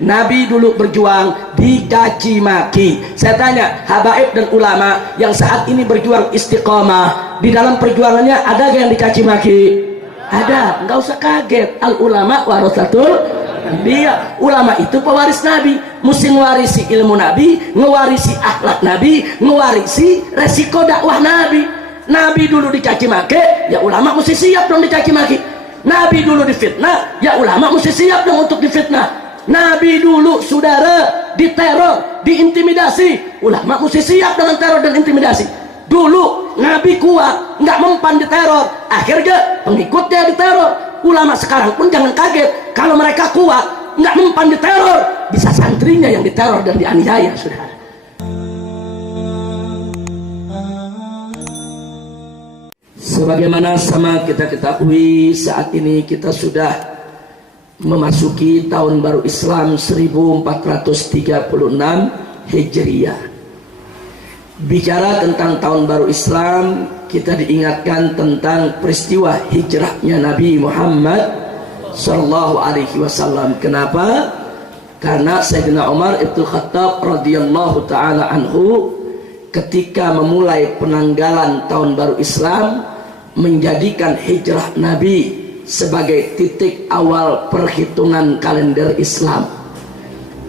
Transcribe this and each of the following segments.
Nabi dulu berjuang dicaci maki. Saya tanya habaib dan ulama yang saat ini berjuang istiqomah, di dalam perjuangannya ada yang dicaci maki? Ada. Nggak usah kaget. Al ulama warasatul dia. Ulama itu pewaris Nabi, mesti ngewarisi ilmu Nabi, ngewarisi akhlak Nabi, ngewarisi resiko dakwah Nabi. Nabi dulu dicaci maki, ya ulama mesti siap dong dicaci maki. Nabi dulu difitnah, ya ulama mesti siap dong untuk difitnah. Nabi dulu saudara diteror, diintimidasi, ulama mesti siap dengan teror dan intimidasi. Dulu Nabi kuat, nggak mempan diteror, akhirnya pengikutnya diteror. Ulama sekarang pun jangan kaget kalau mereka kuat, nggak mempan diteror, bisa santrinya yang diteror dan dianiaya, saudara. Sebagaimana sama kita ketahui, saat ini kita sudah memasuki tahun baru Islam 1436 Hijriah. Bicara tentang tahun baru Islam, kita diingatkan tentang peristiwa hijrahnya Nabi Muhammad sallallahu alaihi wasallam. Kenapa? Karena Sayyidina Umar Ibn Khattab radhiyallahu taala anhu ketika memulai penanggalan tahun baru Islam, menjadikan hijrah Nabi sebagai titik awal perhitungan kalender Islam.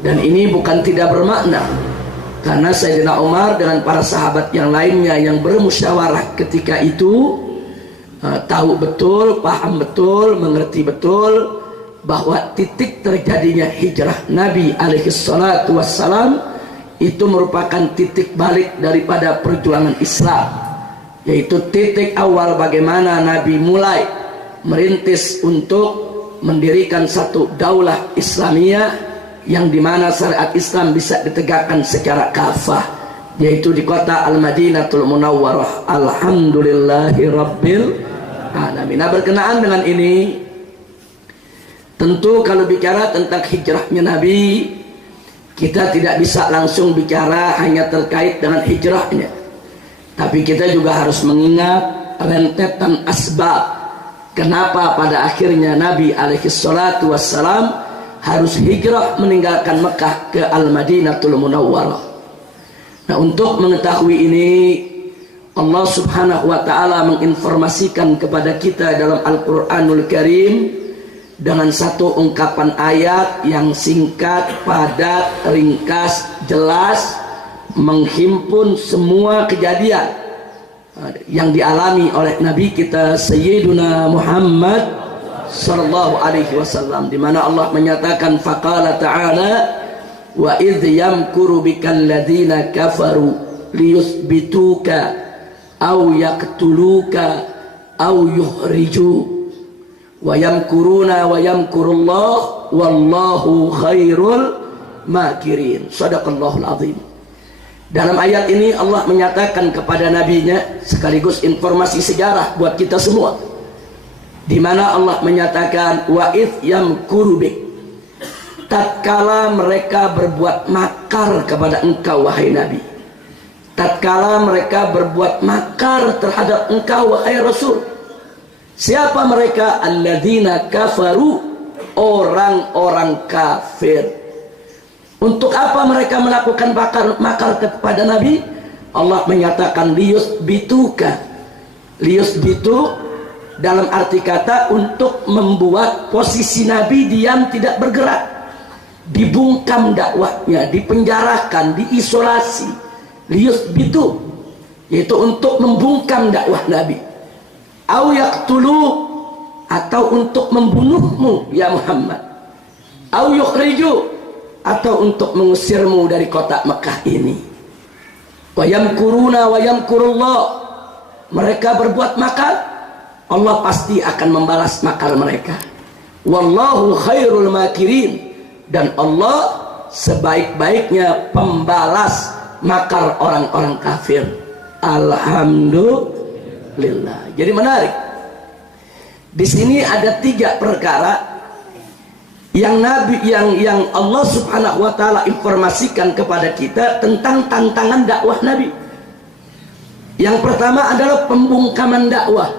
Dan ini bukan tidak bermakna, karena Sayyidina Umar dengan para sahabat yang lainnya yang bermusyawarah ketika itu tahu betul, paham betul, mengerti betul bahwa titik terjadinya hijrah Nabi alaihi salatu wassalam itu merupakan titik balik daripada perjuangan Islam, yaitu titik awal bagaimana Nabi mulai merintis untuk mendirikan satu daulah Islamiyah yang dimana syariat Islam bisa ditegakkan secara kafah, yaitu di kota Al-Madinatul Munawwarah. Alhamdulillahi Rabbil Alamin. Nah, berkenaan dengan ini, tentu kalau bicara tentang hijrahnya Nabi, kita tidak bisa langsung bicara hanya terkait dengan hijrahnya, tapi kita juga harus mengingat rentetan asbab kenapa pada akhirnya Nabi alaihi salatu wassalam harus hijrah meninggalkan Mekah ke Al-Madinatul Munawwarah. Nah, untuk mengetahui ini, Allah subhanahu wa ta'ala menginformasikan kepada kita dalam Al-Quranul Karim dengan satu ungkapan ayat yang singkat, padat, ringkas, jelas, menghimpun semua kejadian yang dialami oleh Nabi kita Sayyiduna Muhammad sallallahu alaihi wasallam, di mana Allah menyatakan faqala ta'ala wa idh yamkuru bikal ladzina kafaru liyuthbituka aw yaqtuluka aw yukhriju wa yamkuruna wa yamkurullah wallahu khairul makirin. Shadaqallahul azim. Dalam ayat ini Allah menyatakan kepada nabinya sekaligus informasi sejarah buat kita semua, di mana Allah menyatakan wa idh yamkuru bik, tatkala mereka berbuat makar kepada engkau wahai Nabi, tatkala mereka berbuat makar terhadap engkau wahai Rasul. Siapa mereka? Alladzina kafaru, orang-orang kafir. Untuk apa mereka melakukan makar kepada Nabi? Allah menyatakan liyusbituka. Liyusbitu dalam arti kata untuk membuat posisi Nabi diam tidak bergerak, dibungkam dakwahnya, dipenjarakan, diisolasi. Liyusbitu, yaitu untuk membungkam dakwah Nabi. Au yaqtulu, atau untuk membunuhmu ya Muhammad. Au yukhriju, atau untuk mengusirmu dari kota Mekah ini. Wa yamkuruna wa yamkurullah, mereka berbuat makar, Allah pasti akan membalas makar mereka. Wallahu khairul makirin, dan Allah sebaik-baiknya pembalas makar orang-orang kafir. Alhamdulillah. Jadi menarik. Di sini ada 3 perkara yang Allah Subhanahu wa taala informasikan kepada kita tentang tantangan dakwah Nabi. Yang pertama adalah pembungkaman dakwah.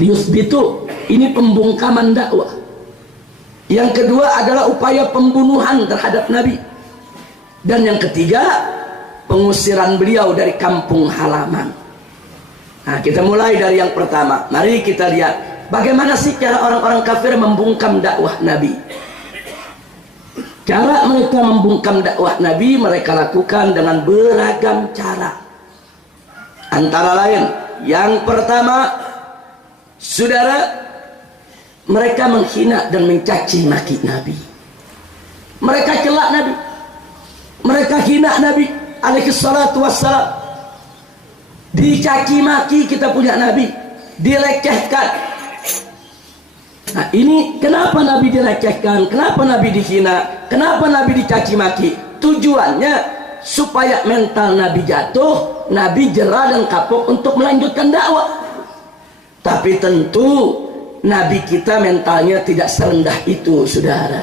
Liyusbitu, ini pembungkaman dakwah. Yang kedua adalah upaya pembunuhan terhadap Nabi. Dan yang ketiga, pengusiran beliau dari kampung halaman. Nah, kita mulai dari yang pertama. Mari kita lihat bagaimana sih cara orang-orang kafir membungkam dakwah Nabi. Cara mereka membungkam dakwah Nabi mereka lakukan dengan beragam cara. Antara lain, yang pertama, saudara, mereka menghina dan mencaci maki Nabi. Mereka celak Nabi, mereka hina Nabi alaihi salatu wassalam. Dicaci maki kita punya Nabi, dilecehkan. Nah, ini kenapa Nabi dilecehkan, kenapa Nabi dihina, kenapa Nabi dicaci maki? Tujuannya supaya mental Nabi jatuh, Nabi jerah dan kapok untuk melanjutkan dakwah. Tapi tentu Nabi kita mentalnya tidak serendah itu, saudara.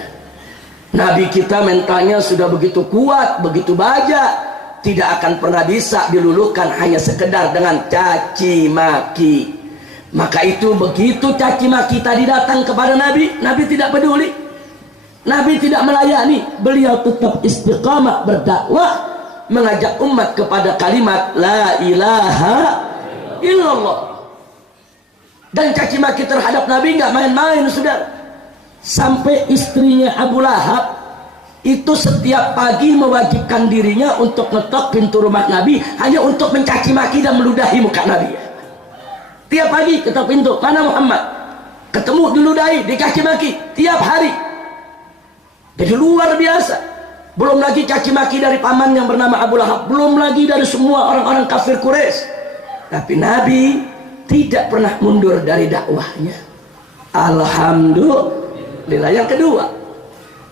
Nabi kita mentalnya sudah begitu kuat, begitu baja, tidak akan pernah bisa diluluhkan hanya sekedar dengan caci maki. Maka itu begitu caci maki tadi datang kepada Nabi, Nabi tidak peduli, Nabi tidak melayani, beliau tetap istiqamah berdakwah, mengajak umat kepada kalimat la ilaha illallah. Dan caci maki terhadap Nabi nggak main-main, saudara. Sampai istrinya Abu Lahab itu setiap pagi mewajibkan dirinya untuk ngetok pintu rumah Nabi hanya untuk mencaci maki dan meludahi muka Nabi. Tiap pagi ketok pintu, mana Muhammad? Ketemu diludahi, dicaci maki tiap hari. Jadi luar biasa. Belum lagi caci maki dari paman yang bernama Abu Lahab, belum lagi dari semua orang-orang kafir Quraisy. Tapi Nabi tidak pernah mundur dari dakwahnya. Alhamdulillah. Yang kedua,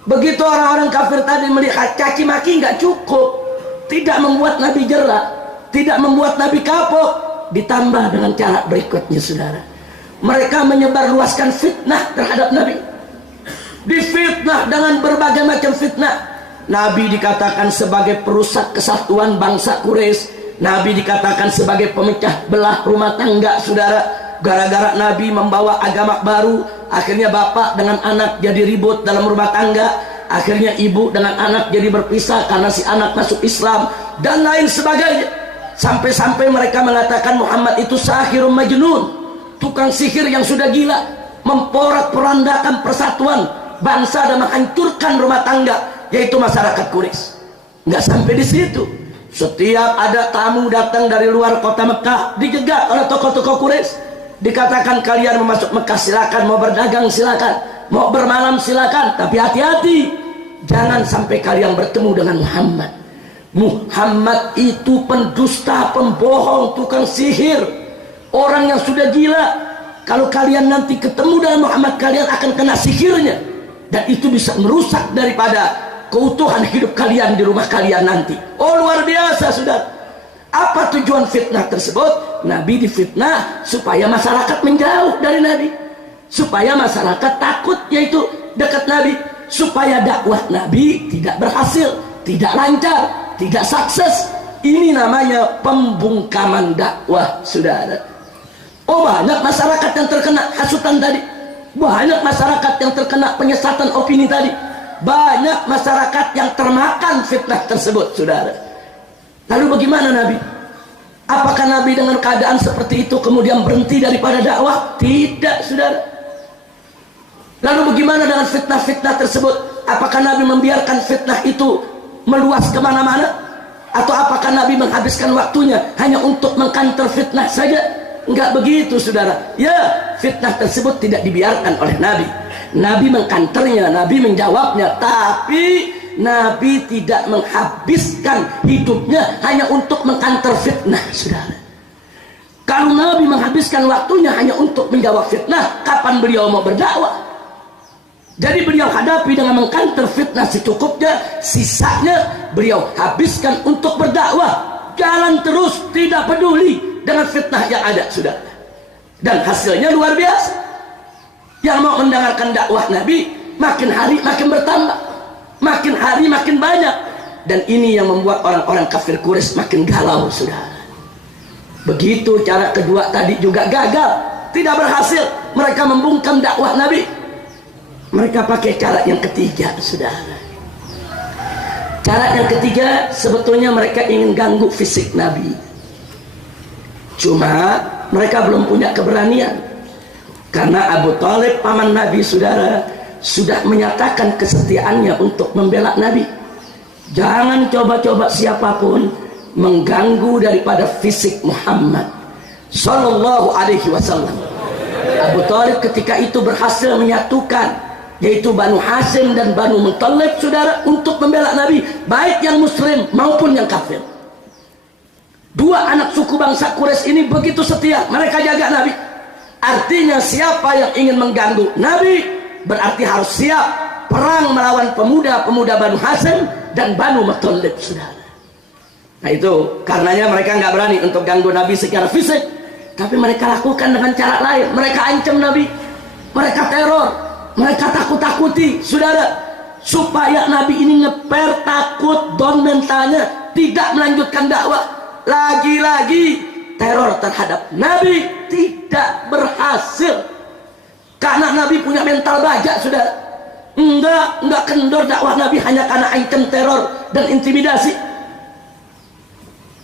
begitu orang-orang kafir tadi melihat caci maki nggak cukup, tidak membuat Nabi jerah, tidak membuat Nabi kapok, ditambah dengan cara berikutnya, saudara. Mereka menyebarluaskan fitnah terhadap Nabi. Difitnah dengan berbagai macam fitnah. Nabi dikatakan sebagai perusak kesatuan bangsa Quraisy. Nabi dikatakan sebagai pemecah belah rumah tangga, saudara. Gara-gara Nabi membawa agama baru, akhirnya bapak dengan anak jadi ribut dalam rumah tangga. Akhirnya ibu dengan anak jadi berpisah karena si anak masuk Islam, dan lain sebagainya. Sampai-sampai mereka mengatakan Muhammad itu sahirun majnun, tukang sihir yang sudah gila, memporak-porandakan persatuan bangsa dan menghancurkan rumah tangga, yaitu masyarakat Quraisy. Nggak sampai di situ. Setiap ada tamu datang dari luar kota Mekah, dijegat oleh tokoh-tokoh Quraisy. Dikatakan kalian mau masuk Mekah silakan, mau berdagang silakan, mau bermalam silakan, tapi hati-hati, jangan sampai kalian bertemu dengan Muhammad. Muhammad itu pendusta, pembohong, tukang sihir, orang yang sudah gila. Kalau kalian nanti ketemu dengan Muhammad, kalian akan kena sihirnya, dan itu bisa merusak daripada keutuhan hidup kalian di rumah kalian nanti. Oh, luar biasa, saudara. Apa tujuan fitnah tersebut? Nabi difitnah supaya masyarakat menjauh dari Nabi, supaya masyarakat takut, yaitu dekat Nabi, supaya dakwah Nabi tidak berhasil, tidak lancar, tidak sukses. Ini namanya pembungkaman dakwah, saudara. Oh, banyak masyarakat yang terkena hasutan tadi, banyak masyarakat yang terkena penyesatan opini tadi, banyak masyarakat yang termakan fitnah tersebut, saudara. Lalu bagaimana Nabi? Apakah Nabi dengan keadaan seperti itu kemudian berhenti daripada dakwah? Tidak, saudara. Lalu bagaimana dengan fitnah-fitnah tersebut? Apakah Nabi membiarkan fitnah itu meluas kemana-mana? Atau apakah Nabi menghabiskan waktunya hanya untuk mengkanter fitnah saja? Enggak begitu, saudara. Ya, fitnah tersebut tidak dibiarkan oleh Nabi. Nabi mengkanternya, Nabi menjawabnya, tapi Nabi tidak menghabiskan hidupnya hanya untuk mengkanter fitnah, saudara. Kalau Nabi menghabiskan waktunya hanya untuk menjawab fitnah, kapan beliau mau berdakwah? Jadi beliau hadapi dengan mengkanter fitnah secukupnya, sisanya beliau habiskan untuk berdakwah. Jalan terus, tidak peduli dengan fitnah yang ada, saudara. Dan hasilnya luar biasa. Yang mau mendengarkan dakwah Nabi makin hari makin bertambah, makin hari makin banyak. Dan ini yang membuat orang-orang kafir Quraisy makin galau, saudara. Begitu cara kedua tadi juga gagal, tidak berhasil. Mereka membungkam dakwah Nabi. Mereka pakai cara yang ketiga, saudara. Cara yang ketiga sebetulnya mereka ingin ganggu fisik Nabi. Cuma mereka belum punya keberanian. Karena Abu Thalib paman Nabi, saudara, sudah menyatakan kesetiaannya untuk membela Nabi. Jangan coba-coba siapapun mengganggu daripada fisik Muhammad Sallallahu Alaihi Wasallam. Abu Thalib ketika itu berhasil menyatukan, yaitu Banu Hashim dan Banu Muttalib, saudara, untuk membela Nabi, baik yang muslim maupun yang kafir. Dua anak suku bangsa Quraisy ini begitu setia, mereka jaga Nabi. Artinya siapa yang ingin mengganggu Nabi berarti harus siap perang melawan pemuda-pemuda Banu Hashim dan Banu Muttalib, saudara. Nah itu karenanya mereka nggak berani untuk ganggu Nabi secara fisik, tapi mereka lakukan dengan cara lain. Mereka ancam Nabi, mereka teror, mereka takut-takuti, saudara, supaya Nabi ini ngeper, takut, don mentalnya, tidak melanjutkan dakwah. Lagi-lagi teror terhadap Nabi tidak berhasil, karena Nabi punya mental baja, saudara. Enggak kendor dakwah Nabi hanya karena ancam, teror dan intimidasi.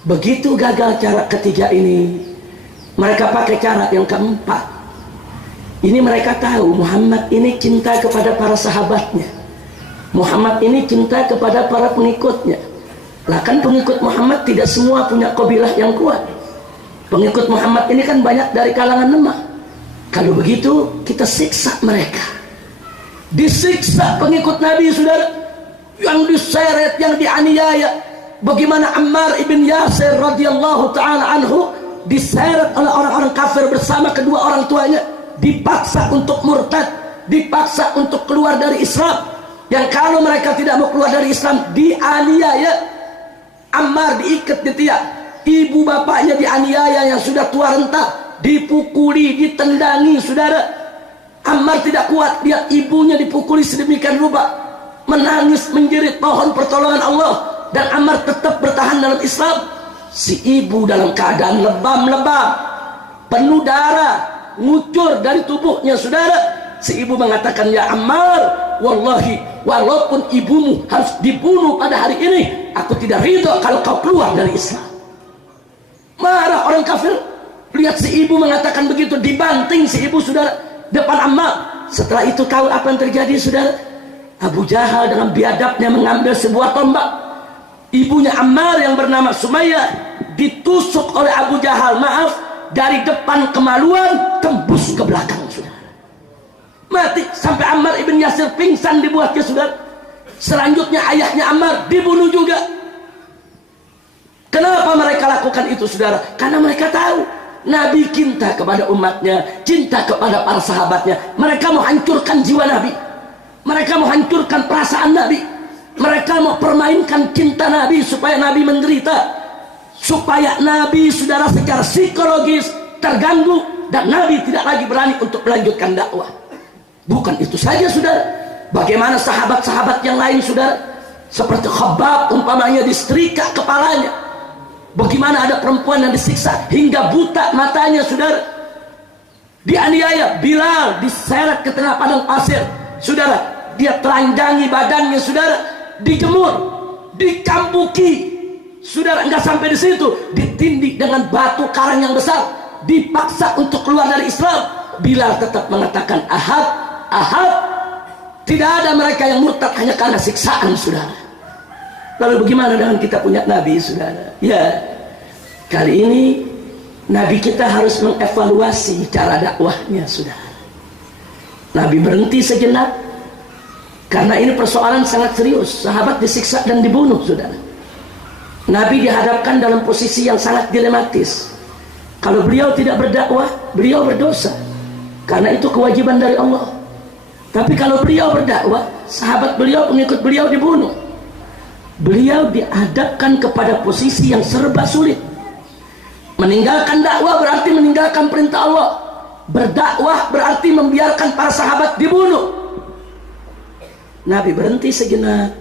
Begitu gagal cara ketiga ini, mereka pakai cara yang keempat. Ini mereka tahu Muhammad ini cinta kepada para sahabatnya, Muhammad ini cinta kepada para pengikutnya. Lah kan pengikut Muhammad tidak semua punya qabilah yang kuat. Pengikut Muhammad ini kan banyak dari kalangan lemah. Kalau begitu kita siksa mereka. Disiksa pengikut Nabi, saudara, yang diseret, yang dianiaya. Bagaimana Ammar ibn Yasir radhiyallahu ta'ala anhu diseret oleh orang-orang kafir bersama kedua orang tuanya, dipaksa untuk murtad, dipaksa untuk keluar dari Islam. Yang kalau mereka tidak mau keluar dari Islam, dianiaya. Ammar diikat di tiang, ibu bapaknya dianiaya yang sudah tua renta, dipukuli, ditendangi, saudara. Ammar tidak kuat lihat ibunya dipukuli sedemikian rupa, menangis menjerit mohon pertolongan Allah. Dan Ammar tetap bertahan dalam Islam. Si ibu dalam keadaan lebam-lebam, penuh darah, ngucur dari tubuhnya, saudara. Si ibu mengatakan, ya Ammar, wallahi, walaupun ibumu harus dibunuh pada hari ini, aku tidak ridho kalau kau keluar dari Islam. Marah orang kafir, lihat si ibu mengatakan begitu, dibanting si ibu, saudara, depan Ammar. Setelah itu tahu apa yang terjadi, saudara? Abu Jahal dengan biadabnya mengambil sebuah tombak. Ibunya Ammar yang bernama Sumayyah ditusuk oleh Abu Jahal, maaf, dari depan kemaluan tembus ke belakang, saudara. Mati sampai Ammar ibn Yasir pingsan dibuatnya, saudara. Selanjutnya ayahnya Ammar dibunuh juga. Kenapa mereka lakukan itu, saudara? Karena mereka tahu Nabi cinta kepada umatnya, cinta kepada para sahabatnya. Mereka mau hancurkan jiwa Nabi, mereka mau hancurkan perasaan Nabi. Mereka mau permainkan cinta Nabi supaya Nabi menderita, supaya Nabi, saudara, secara psikologis terganggu dan Nabi tidak lagi berani untuk melanjutkan dakwah. Bukan itu saja, saudara. Bagaimana sahabat-sahabat yang lain, saudara, seperti Khabbab umpamanya disetrika kepalanya. Bagaimana ada perempuan yang disiksa hingga buta matanya, saudara. Dianiaya. Bilal diseret ke tengah padang pasir, saudara. Dia telanjangi badannya, saudara, dijemur, dicambuki, saudara. Enggak sampai di situ, ditindik dengan batu karang yang besar, dipaksa untuk keluar dari Islam. Bilal tetap mengatakan ahad, ahad. Tidak ada mereka yang murtad hanya karena siksaan, saudara. Lalu bagaimana dengan kita punya Nabi, saudara? Ya, kali ini Nabi kita harus mengevaluasi cara dakwahnya, saudara. Nabi berhenti sejenak, karena ini persoalan sangat serius. Sahabat disiksa dan dibunuh, saudara. Nabi dihadapkan dalam posisi yang sangat dilematis. Kalau beliau tidak berdakwah, beliau berdosa, karena itu kewajiban dari Allah. Tapi kalau beliau berdakwah, sahabat beliau, pengikut beliau dibunuh. Beliau dihadapkan kepada posisi yang serba sulit. Meninggalkan dakwah berarti meninggalkan perintah Allah. Berdakwah berarti membiarkan para sahabat dibunuh. Nabi berhenti sejenak.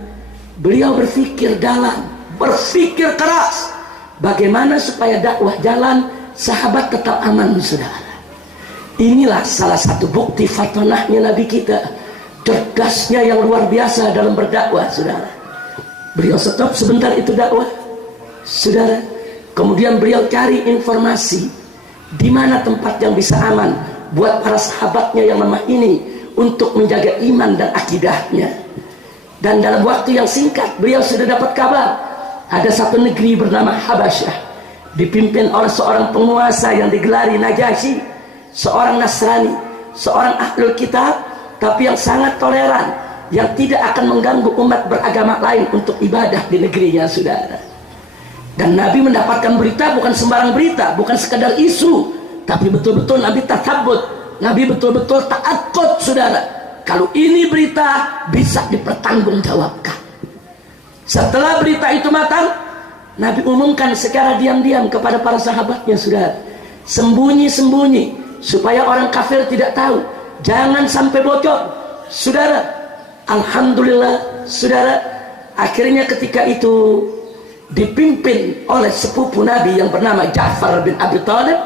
Beliau berpikir dalam, berpikir keras, bagaimana supaya dakwah jalan, sahabat tetap aman, saudara. Inilah salah satu bukti fatonahnya Nabi kita. cerdasnya yang luar biasa dalam berdakwah, saudara. Beliau stop sebentar itu dakwah, saudara. Kemudian beliau cari informasi di mana tempat yang bisa aman buat para sahabatnya yang lemah ini untuk menjaga iman dan akidahnya. Dan dalam waktu yang singkat beliau sudah dapat kabar ada satu negeri bernama Habasyah, dipimpin oleh seorang penguasa yang digelari Najasyi, seorang Nasrani, seorang ahlul kitab, tapi yang sangat toleran, yang tidak akan mengganggu umat beragama lain untuk ibadah di negerinya, saudara. Dan Nabi mendapatkan berita bukan sembarang berita, bukan sekadar isu, tapi betul-betul Nabi tatabut, Nabi betul-betul ta'aqqud, saudara. Kalau ini berita bisa dipertanggungjawabkan. Setelah berita itu matang, Nabi umumkan secara diam-diam kepada para sahabatnya, saudara, sembunyi-sembunyi supaya orang kafir tidak tahu, jangan sampai bocor, saudara. Alhamdulillah, saudara, akhirnya ketika itu dipimpin oleh sepupu Nabi yang bernama Ja'far bin Abi Thalib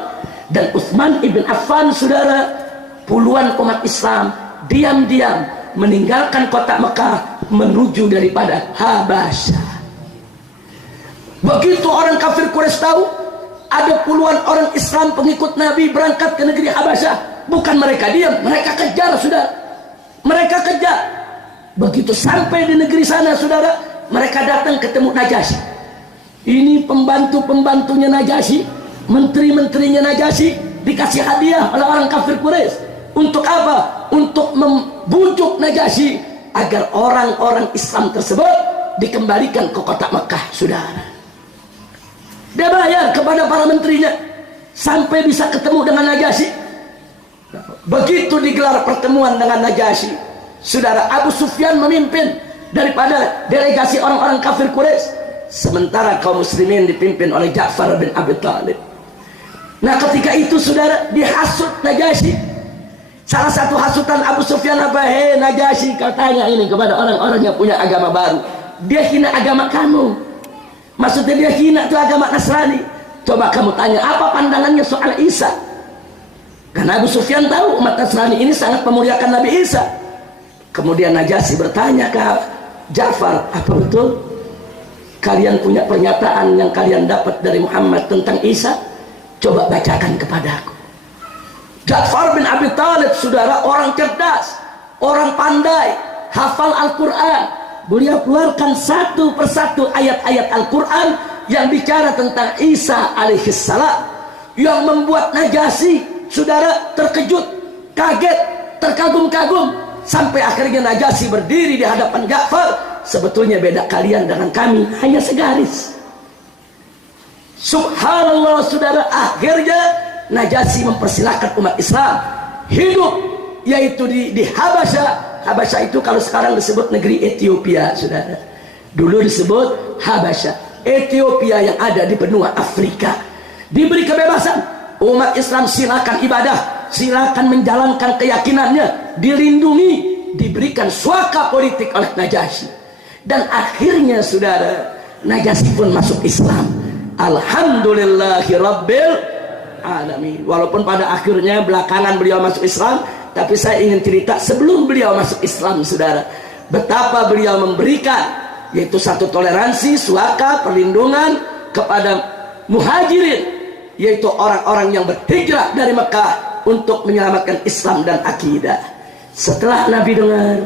dan Utsman ibn Affan, saudara, puluhan umat Islam diam-diam meninggalkan kota Mekah menuju daripada Habasyah. Begitu orang kafir Quraisy tahu ada puluhan orang Islam pengikut Nabi berangkat ke negeri Habasyah, bukan mereka diam, mereka kejar, saudara. Mereka kejar. Begitu sampai di negeri sana, saudara, mereka datang ketemu Najasyi. Ini pembantu-pembantunya Najasyi, menteri-menterinya Najasyi dikasih hadiah oleh orang kafir Quraisy. Untuk apa? Untuk membujuk Najasyi agar orang-orang Islam tersebut dikembalikan ke kota Mekah, saudara. Dia bayar kepada para menterinya sampai bisa ketemu dengan Najasyi. Begitu digelar pertemuan dengan Najasyi, saudara, Abu Sufyan memimpin daripada delegasi orang-orang kafir Quraisy, sementara kaum muslimin dipimpin oleh Ja'far bin Abi Thalib. Nah, ketika itu, saudara, dihasut Najasyi. Salah satu hasutan Abu Sufyan apa? Hei Najasyi, kau tanya ini kepada orang-orang yang punya agama baru, dia hina agama kamu. Maksudnya dia hina itu agama Nasrani. Coba kamu tanya apa pandangannya soal Isa. Karena Abu Sufyan tahu umat Nasrani ini sangat memuliakan Nabi Isa. Kemudian Najasyi bertanya ke Ja'far, apa betul kalian punya pernyataan yang kalian dapat dari Muhammad tentang Isa? Coba bacakan kepadaku. Ja'far bin Abi Thalib, saudara, orang cerdas, orang pandai, hafal Al-Quran. Beliau keluarkan satu persatu ayat-ayat Al-Quran yang bicara tentang Isa alaihissalam, yang membuat Najasyi, saudara, terkejut, kaget, terkagum-kagum, sampai akhirnya Najasyi berdiri di hadapan Ja'far. Sebetulnya beda kalian dengan kami hanya segaris. Subhanallah, saudara, akhirnya Najasyi mempersilahkan umat Islam hidup, yaitu di Habasyah. Habasyah itu kalau sekarang disebut negeri Ethiopia, saudara. Dulu disebut Habasyah. Ethiopia yang ada di benua Afrika. Diberi kebebasan, umat Islam silakan ibadah, silakan menjalankan keyakinannya, dilindungi, diberikan suaka politik oleh Najasyi. Dan akhirnya, saudara, Najasyi pun masuk Islam. Alhamdulillahirabbil alamin. Walaupun pada akhirnya belakangan beliau masuk Islam, tapi saya ingin cerita sebelum beliau masuk Islam, saudara, betapa beliau memberikan, yaitu satu toleransi, suaka, perlindungan kepada muhajirin, yaitu orang-orang yang berhijrah dari Mekah untuk menyelamatkan Islam dan akidah. Setelah Nabi dengar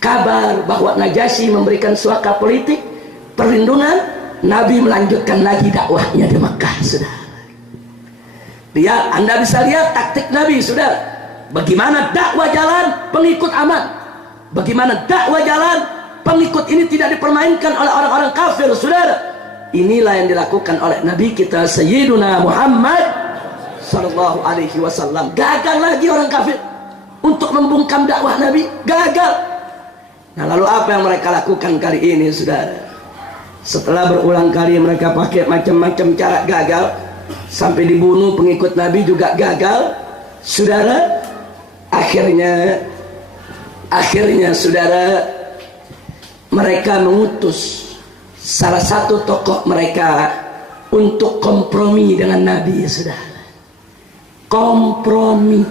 kabar bahwa Najasyi memberikan suaka politik, perlindungan, Nabi melanjutkan lagi dakwahnya di Mekah, saudara. Lihat, Anda bisa lihat taktik Nabi, saudara. Bagaimana dakwah jalan, pengikut aman. Bagaimana dakwah jalan, pengikut ini tidak dipermainkan oleh orang-orang kafir, saudara. Inilah yang dilakukan oleh Nabi kita Sayyiduna Muhammad sallallahu alaihi wasallam. Gagal lagi orang kafir untuk membungkam dakwah Nabi, gagal. Nah, lalu apa yang mereka lakukan kali ini, saudara? Setelah berulang kali mereka pakai macam-macam cara gagal, sampai dibunuh pengikut Nabi juga gagal, saudara. Akhirnya, saudara, mereka mengutus salah satu tokoh mereka untuk kompromi dengan Nabi, saudara. Kompromi.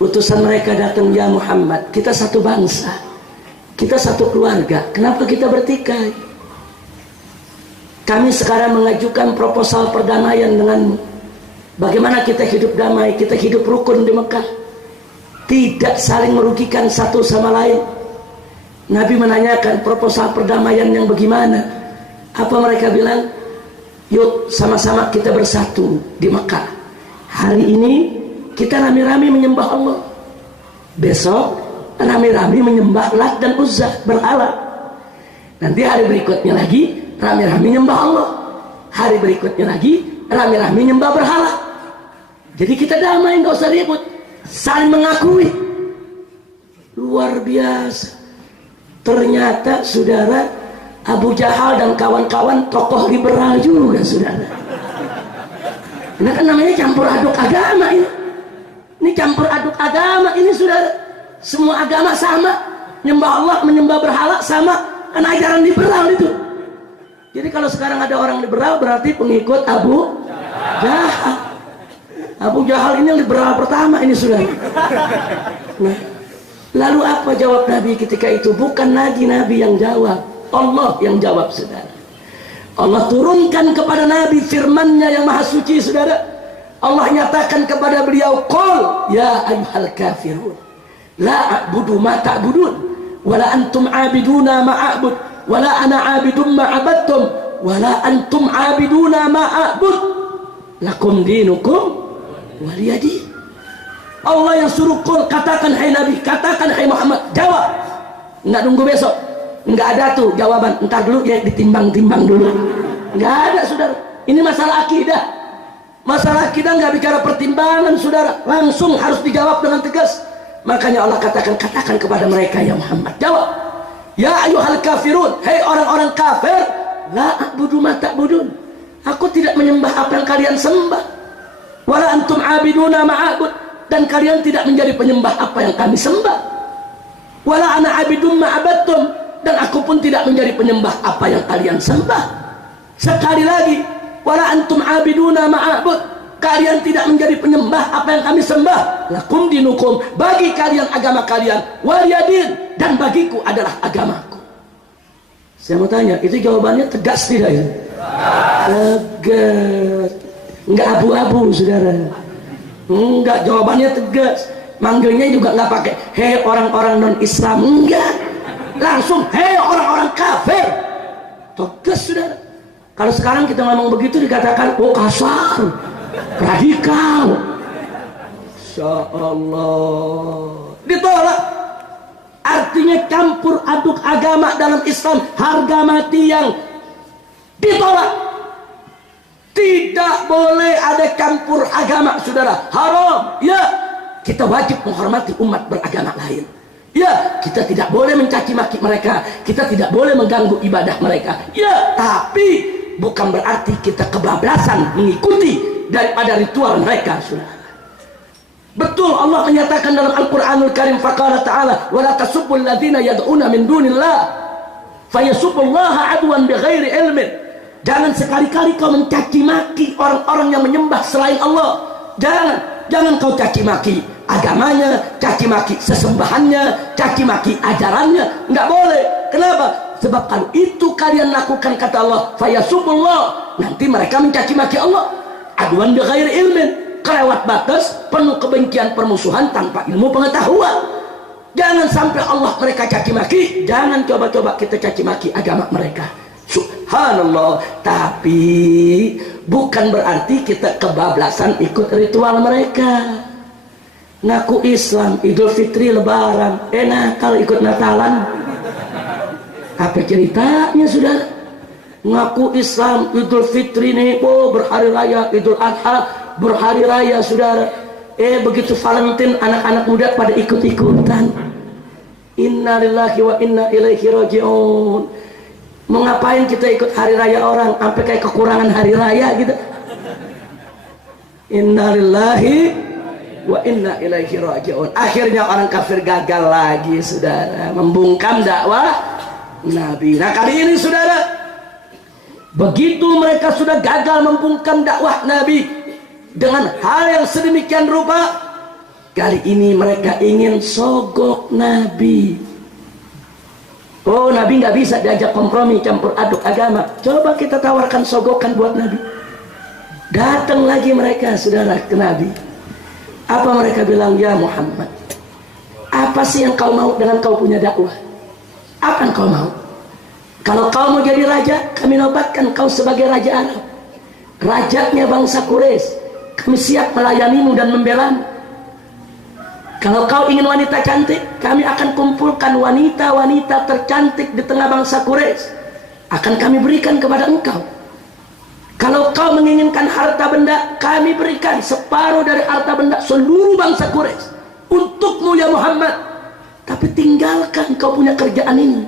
Utusan mereka datang, ya Muhammad, kita satu bangsa, kita satu keluarga, kenapa kita bertikai? Kami sekarang mengajukan proposal perdamaian denganmu. Bagaimana kita hidup damai, kita hidup rukun di Mekah, tidak saling merugikan satu sama lain. Nabi menanyakan proposal perdamaian yang bagaimana. Apa mereka bilang? Yuk sama-sama kita bersatu di Mekah. Hari ini kita rame-rame menyembah Allah, besok rame-rame menyembah Lat dan Uzza, berhala. Nanti hari berikutnya lagi rame-rame menyembah Allah, hari berikutnya lagi rame-rame menyembah berhala. Jadi kita damai, nggak usah ribut, saling mengakui. Luar biasa. Ternyata saudara, Abu Jahal dan kawan-kawan tokoh liberal juga saudara. Ini kan namanya campur aduk agama ini. Ini campur aduk agama ini saudara. Semua agama sama, menyembah Allah, menyembah berhala sama, kan ajaran liberal itu. Jadi kalau sekarang ada orang liberal berarti pengikut Abu Jahal. Abu Jahal ini liberal pertama ini saudara. Nah, lalu apa jawab Nabi ketika itu? Bukan lagi Nabi yang jawab, Allah yang jawab saudara. Allah turunkan kepada Nabi firman-Nya yang maha suci saudara. Allah nyatakan kepada beliau, qul ya ayyuhal kafirun la a'budu ma ta'budun wala antum 'abiduna ma a'bud wala ana 'abidum ma 'abadtum wala antum 'abiduna ma a'bud lakum dinukum waliyadi. Allah yang suruh qul, katakan hai Nabi, katakan hai Muhammad, jawab. Enggak nunggu besok, enggak ada tuh jawaban, entar dulu ya ditimbang-timbang dulu. Enggak ada saudara. Ini masalah akidah. Masalah akidah enggak bicara pertimbangan saudara, langsung harus dijawab dengan tegas. Makanya Allah katakan kepada mereka, ya Muhammad, jawab. Ya ayyuhal kafirun, hai orang-orang kafir, la a'budu ma ta'budun. Aku tidak menyembah apa yang kalian sembah. Wala antum 'abiduna ma a'bud, dan kalian tidak menjadi penyembah apa yang kami sembah. Wala ana 'abidum ma 'abadtum, dan aku pun tidak menjadi penyembah apa yang kalian sembah. Sekali lagi, wala antum 'abiduna ma a'bud, kalian tidak menjadi penyembah apa yang kami sembah. Lakum dinukum, bagi kalian agama kalian, waliyadin, dan bagiku adalah agamaku. Saya mau tanya, itu jawabannya tegas tidak ya? Tegas, enggak abu-abu saudara. Enggak, jawabannya tegas. Manggilnya juga enggak pakai hei orang-orang non-Islam, enggak, langsung hei orang-orang kafir. Tegas saudara. Kalau sekarang kita ngomong begitu dikatakan oh kasar, radikal. Insyaallah ditolak. Artinya campur aduk agama dalam Islam harga mati yang ditolak. Tidak boleh ada campur agama saudara, haram. Ya, kita wajib menghormati umat beragama lain. Ya, kita tidak boleh mencaci maki mereka, kita tidak boleh mengganggu ibadah mereka. Ya, tapi bukan berarti kita kebablasan mengikuti daripada ritual mereka saudara. Betul Allah menyatakan dalam Al-Quranul Karim, faqala ta'ala wa la tasubbul ladzina yad'una min dunillah fayasubbullaha adwan bighairi ilmin. Jangan sekali-kali kau mencaci maki orang-orang yang menyembah selain Allah. Jangan kau caci maki agamanya, caci maki sesembahannya, caci maki ajarannya, enggak boleh. Kenapa? Sebab kalau itu kalian lakukan, kata Allah, fayasubullah, nanti mereka mencaci maki Allah adwan bighairi ilmin, kelewat batas, penuh kebencian, permusuhan tanpa ilmu pengetahuan. Jangan sampai Allah mereka caci maki, jangan coba-coba kita caci maki agama mereka. Subhanallah. Tapi bukan berarti kita kebablasan ikut ritual mereka. Ngaku Islam, Idul Fitri, Lebaran, Natal ikut Natalan. Apa ceritanya saudara? Ngaku Islam, Idul Fitri nih, oh berhari raya, Idul Adha berhari raya saudara. Begitu Valentine anak-anak muda pada ikut-ikutan. Inna lillahi wa inna ilaihi raji'un. Mau ngapain kita ikut hari raya orang sampai kayak kekurangan hari raya gitu? Inna lillahi wa inna ilaihi raji'un. Akhirnya orang kafir gagal lagi saudara, membungkam dakwah Nabi. Nah kali ini saudara, begitu mereka sudah gagal membungkam dakwah Nabi dengan hal yang sedemikian rupa, Kali ini mereka ingin sogok Nabi. Oh, Nabi nggak bisa diajak kompromi, campur aduk agama. Coba kita tawarkan sogokan buat Nabi. Datang lagi mereka, saudara, ke Nabi. Apa mereka bilang? Ya Muhammad, apa sih yang kau mau dengan kau punya dakwah? Apa yang kau mau? Kalau kau mau jadi raja, kami nobatkan kau sebagai raja Arab, rajanya bangsa Quraisy. Kami siap melayanimu dan membelamu. Kalau kau ingin wanita cantik, kami akan kumpulkan wanita-wanita tercantik di tengah bangsa Quraisy, akan kami berikan kepada engkau. Kalau kau menginginkan harta benda, kami berikan separuh dari harta benda seluruh bangsa Quraisy untukmu ya Muhammad. Tapi tinggalkan kau punya kerjaan ini.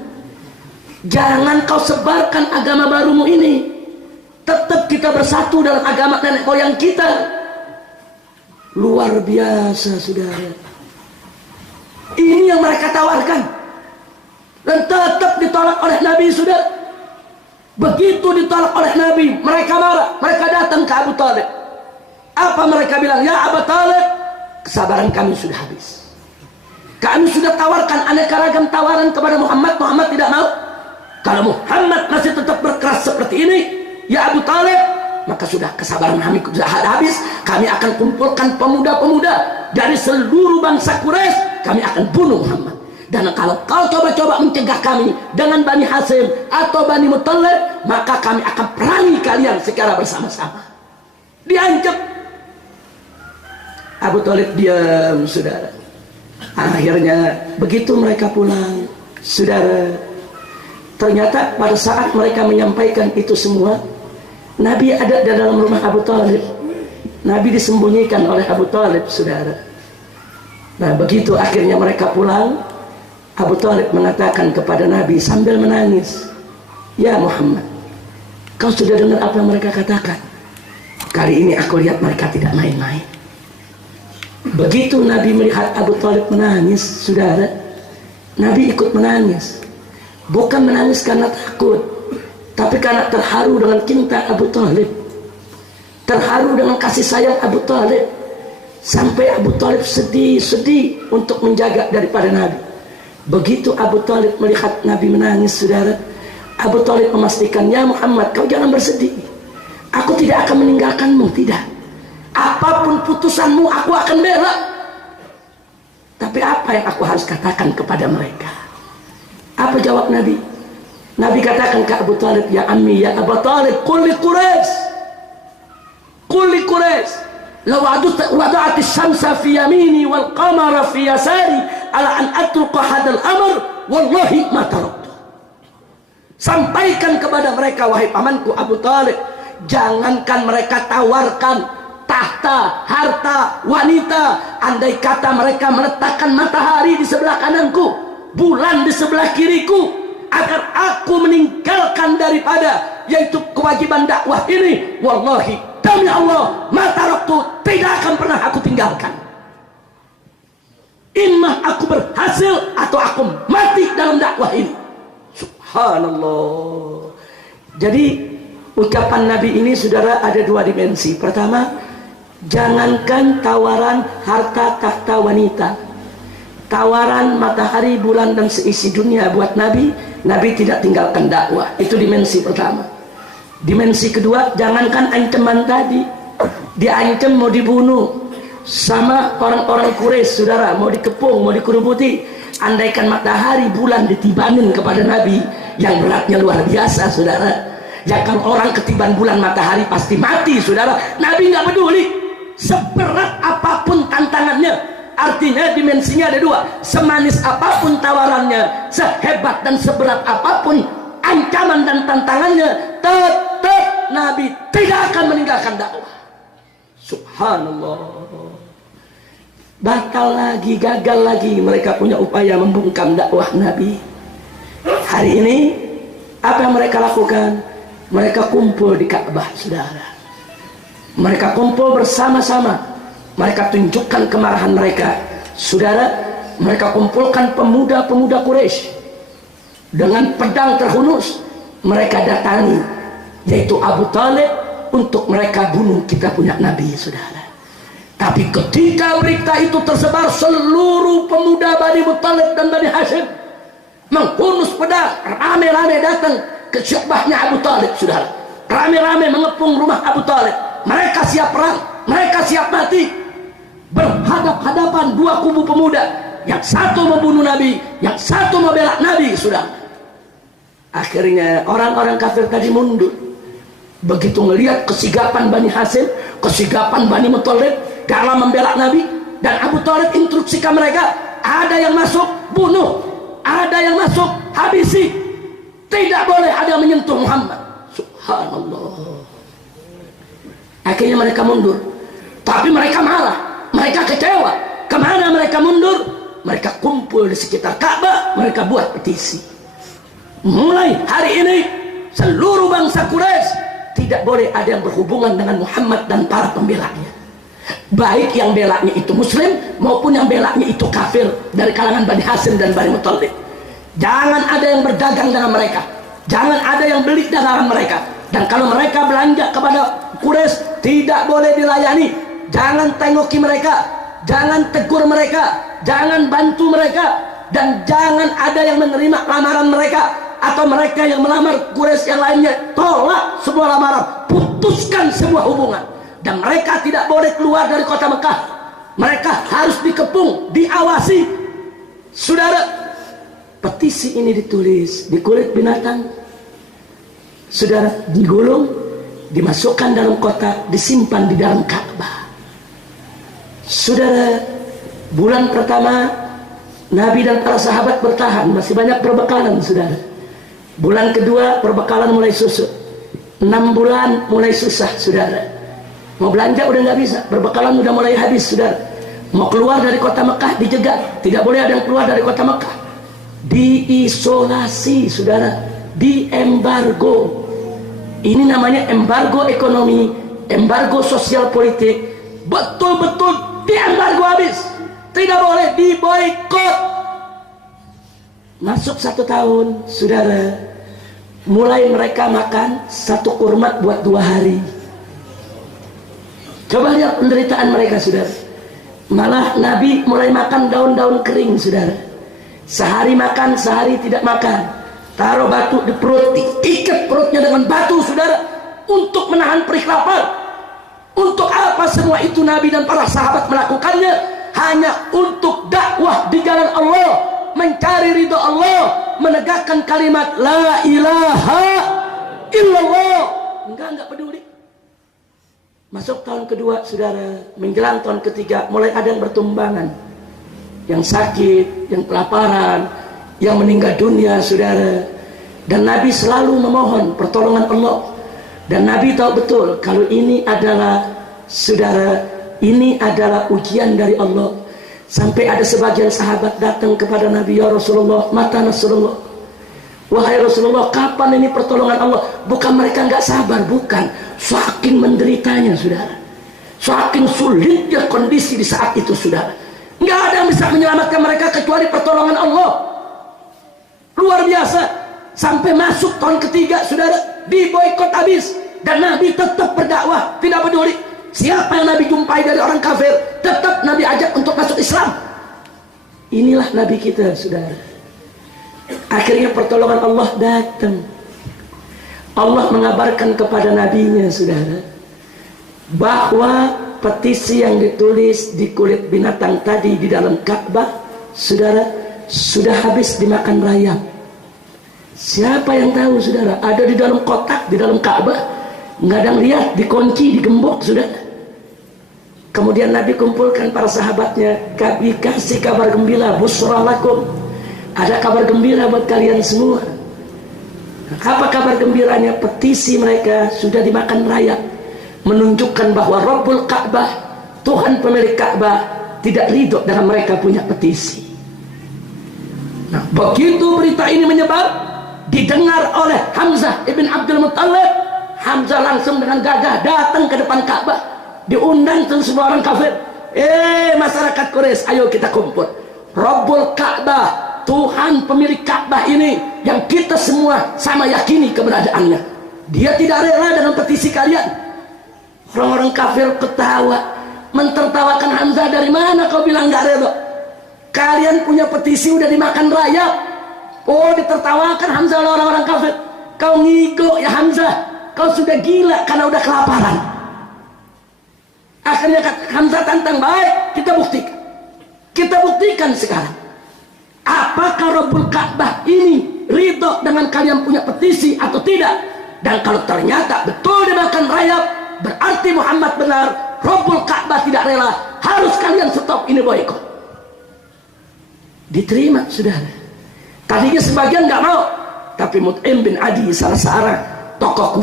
Jangan kau sebarkan agama barumu ini. Tetap kita bersatu dalam agama nenek moyang kita. Luar biasa, saudara. Ini yang mereka tawarkan, dan tetap ditolak oleh Nabi, saudara. Begitu ditolak oleh Nabi, mereka marah. Mereka datang ke Abu Talib. Apa mereka bilang? Ya Abu Talib, kesabaran kami sudah habis. Kami sudah tawarkan aneka ragam tawaran kepada Muhammad. Muhammad tidak mau. Kalau Muhammad masih tetap berkeras seperti ini, ya Abu Talib, maka sudah kesabaran kami sudah habis. Kami akan kumpulkan pemuda-pemuda dari seluruh bangsa Quraisy. Kami akan bunuh Muhammad. Dan kalau kau coba-coba mencegah kami dengan Bani Hasyim atau Bani Muttalib, maka kami akan perangi kalian secara bersama-sama. Diancam. Abu Talib diam, saudara. Akhirnya begitu mereka pulang, saudara, ternyata pada saat mereka menyampaikan itu semua, Nabi ada di dalam rumah Abu Talib. Nabi disembunyikan oleh Abu Talib, saudara. Nah, begitu akhirnya mereka pulang, Abu Talib mengatakan kepada Nabi sambil menangis, ya Muhammad, kau sudah dengar apa yang mereka katakan? Kali ini aku lihat mereka tidak main-main. Begitu Nabi melihat Abu Talib menangis, saudara, Nabi ikut menangis. Bukan menangis karena takut, tapi karena terharu dengan cinta Abu Talib, terharu dengan kasih sayang Abu Talib. Sampai Abu Talib sedih untuk menjaga daripada Nabi. Begitu Abu Talib melihat Nabi menangis, saudara, Abu Talib memastikan, ya Muhammad, kau jangan bersedih. Aku tidak akan meninggalkanmu, tidak. Apapun putusanmu, aku akan bela. Tapi apa yang aku harus katakan kepada mereka? Apa jawab Nabi? Nabi katakan ke Abu Talib, ya ammi, ya Abu Talib, qul li Quraisy, qul li Quraisy, law wada'at asy-syamsa fi yamini wal qamara fi yasari ala an atruqa hadzal amr wallahi ma taraktu. Sampaikan kepada mereka, wahai pamanku Abu Talib, jangankan mereka tawarkan tahta, harta, wanita, andai kata mereka meletakkan matahari di sebelah kananku, bulan di sebelah kiriku, agar aku meninggalkan daripada yaitu kewajiban dakwah ini, wallahi, demi Allah, mata waktu tidak akan pernah aku tinggalkan. Imma aku berhasil atau aku mati dalam dakwah ini. Subhanallah. Jadi ucapan Nabi ini, saudara, ada dua dimensi. Pertama, jangankan tawaran harta tahta wanita, tawaran matahari, bulan dan seisi dunia buat Nabi, Nabi tidak tinggalkan dakwah. Itu dimensi pertama. Dimensi kedua, jangankan ancaman tadi, diancam mau dibunuh sama orang-orang Quraisy, saudara, mau dikepung, mau dikerubuti. Andaikan matahari, bulan ditibanin kepada Nabi, yang beratnya luar biasa, saudara. Ya, kalau orang ketiban bulan matahari pasti mati, saudara. Nabi nggak peduli seberat apapun tantangannya. Artinya dimensinya ada dua. Semanis apapun tawarannya, sehebat dan seberat apapun ancaman dan tantangannya, tetap Nabi tidak akan meninggalkan dakwah. Subhanallah. Batal lagi, gagal lagi mereka punya upaya membungkam dakwah Nabi. Hari ini apa yang mereka lakukan? Mereka kumpul di Ka'bah, saudara. Mereka kumpul bersama-sama. Mereka tunjukkan kemarahan mereka, saudara. Mereka kumpulkan pemuda-pemuda Quraisy dengan pedang terhunus. Mereka datangi yaitu Abu Talib untuk mereka bunuh kita punya Nabi, saudara. Tapi ketika berita itu tersebar, seluruh pemuda Bani Muttalib dan Bani Hashim menghunus pedang, rame-rame datang ke syabahnya Abu Talib, saudara. Rame-rame mengepung rumah Abu Talib. Mereka siap perang, mereka siap mati. Berhadap-hadapan dua kubu pemuda, yang satu membunuh Nabi, yang satu membela Nabi, saudara. Akhirnya orang-orang kafir tadi mundur. Begitu melihat kesigapan Bani Hashim, kesigapan Bani Muttalib dalam membela Nabi, dan Abu Talib instruksikan mereka, ada yang masuk bunuh, ada yang masuk habisi, tidak boleh ada yang menyentuh Muhammad. Subhanallah. Akhirnya mereka mundur, tapi mereka marah, mereka kecewa. Kemana mereka mundur? Mereka kumpul di sekitar Ka'bah, mereka buat petisi. Mulai hari ini seluruh bangsa Quraisy tidak boleh ada yang berhubungan dengan Muhammad dan para pembelanya, baik yang belanya itu muslim maupun yang belanya itu kafir dari kalangan Bani Hashim dan Bani Muttalib. Jangan ada yang berdagang dengan mereka, jangan ada yang beli dagangan mereka, dan kalau mereka belanja kepada Quraisy tidak boleh dilayani. Jangan tengoki mereka, jangan tegur mereka, jangan bantu mereka, dan jangan ada yang menerima lamaran mereka atau mereka yang melamar Quraisy yang lainnya. Tolak semua lamaran, putuskan sebuah hubungan, dan mereka tidak boleh keluar dari kota Mekah. Mereka harus dikepung, diawasi. Saudara, petisi ini ditulis di kulit binatang, saudara, digulung, dimasukkan dalam kotak, disimpan di dalam Ka'bah. Saudara, bulan pertama Nabi dan para sahabat bertahan, masih banyak perbekalan, saudara. Bulan kedua perbekalan mulai susut. 6 bulan mulai susah, saudara. Mau belanja udah nggak bisa, perbekalan udah mulai habis, saudara. Mau keluar dari kota Mekah dijegat, tidak boleh ada yang keluar dari kota Mekah. Diisolasi, saudara, diembargo. Ini namanya embargo ekonomi, embargo sosial politik. Betul-betul diembargo habis, tidak boleh, diboikot. Masuk 1 tahun, saudara, mulai mereka makan 1 kurma buat 2 hari. Coba lihat penderitaan mereka, saudara. Malah Nabi mulai makan daun-daun kering, saudara. Sehari makan, sehari tidak makan. Taruh batu di perut, diikat perutnya dengan batu, saudara, untuk menahan perih lapar. Untuk apa semua itu Nabi dan para sahabat melakukannya? Hanya untuk dakwah di jalan Allah, mencari ridho Allah, menegakkan kalimat la ilaha illallah. Enggak peduli. Masuk tahun kedua, saudara, menjelang tahun ketiga, mulai ada yang bertumbangan, yang sakit, yang kelaparan, yang meninggal dunia, saudara. Dan Nabi selalu memohon pertolongan Allah. Dan Nabi tahu betul kalau ini adalah, saudara, ini adalah ujian dari Allah. Sampai ada sebagian sahabat datang kepada Nabi, ya Rasulullah, mata Rasulullah, wahai Rasulullah, kapan ini pertolongan Allah? Bukan mereka nggak sabar, bukan, saking menderitanya, saudara, saking sulitnya kondisi di saat itu, saudara. Nggak ada yang bisa menyelamatkan mereka kecuali pertolongan Allah. Luar biasa. Sampai masuk tahun ketiga, saudara, diboikot habis, dan Nabi tetap berdakwah, tidak peduli siapa yang Nabi jumpai dari orang kafir, tetap Nabi ajak untuk masuk Islam. Inilah Nabi kita, saudara. Akhirnya pertolongan Allah datang. Allah mengabarkan kepada nabinya, saudara, bahwa petisi yang ditulis di kulit binatang tadi di dalam Ka'bah, saudara, sudah habis dimakan rayap. Siapa yang tahu, saudara? Ada di dalam kotak, di dalam Ka'bah, nggak ada yang lihat, dikunci, digembok, saudara. Kemudian Nabi kumpulkan para sahabatnya, kami kasih kabar gembira, busra lakum, ada kabar gembira buat kalian semua. Apa kabar gembiranya? Petisi mereka sudah dimakan rayap, menunjukkan bahwa Rabbul Ka'bah, Tuhan pemilik Ka'bah, tidak ridho dengan mereka punya petisi. Nah, begitu berita ini menyebar, didengar oleh Hamzah ibn Abdul Muttalib, Hamzah langsung dengan gagah datang ke depan Ka'bah, diundang tuh semua orang kafir. Masyarakat Quraisy, ayo kita kumpul. Rabbul Ka'bah, Tuhan pemilik Ka'bah ini yang kita semua sama yakini keberadaannya, dia tidak rela dengan petisi kalian. Orang-orang kafir ketawa, mentertawakan Hamzah. Dari mana kau bilang nggak rela? Kalian punya petisi udah dimakan rayap. Oh, ditertawakan Hamzah oleh orang-orang kafir. Kau ngigo ya Hamzah, kau sudah gila karena udah kelaparan. Akhirnya Hamzah tantang, baik, kita buktikan sekarang. Apakah Rabbul Ka'bah ini ridho dengan kalian punya petisi atau tidak? Dan kalau ternyata betul dimakan rayap, berarti Muhammad benar, Rabbul Ka'bah tidak rela, harus kalian stop ini boykot. Diterima sudah. Tadinya sebagian nggak mau, tapi Mut'im bin Adi, salah seorang tokoh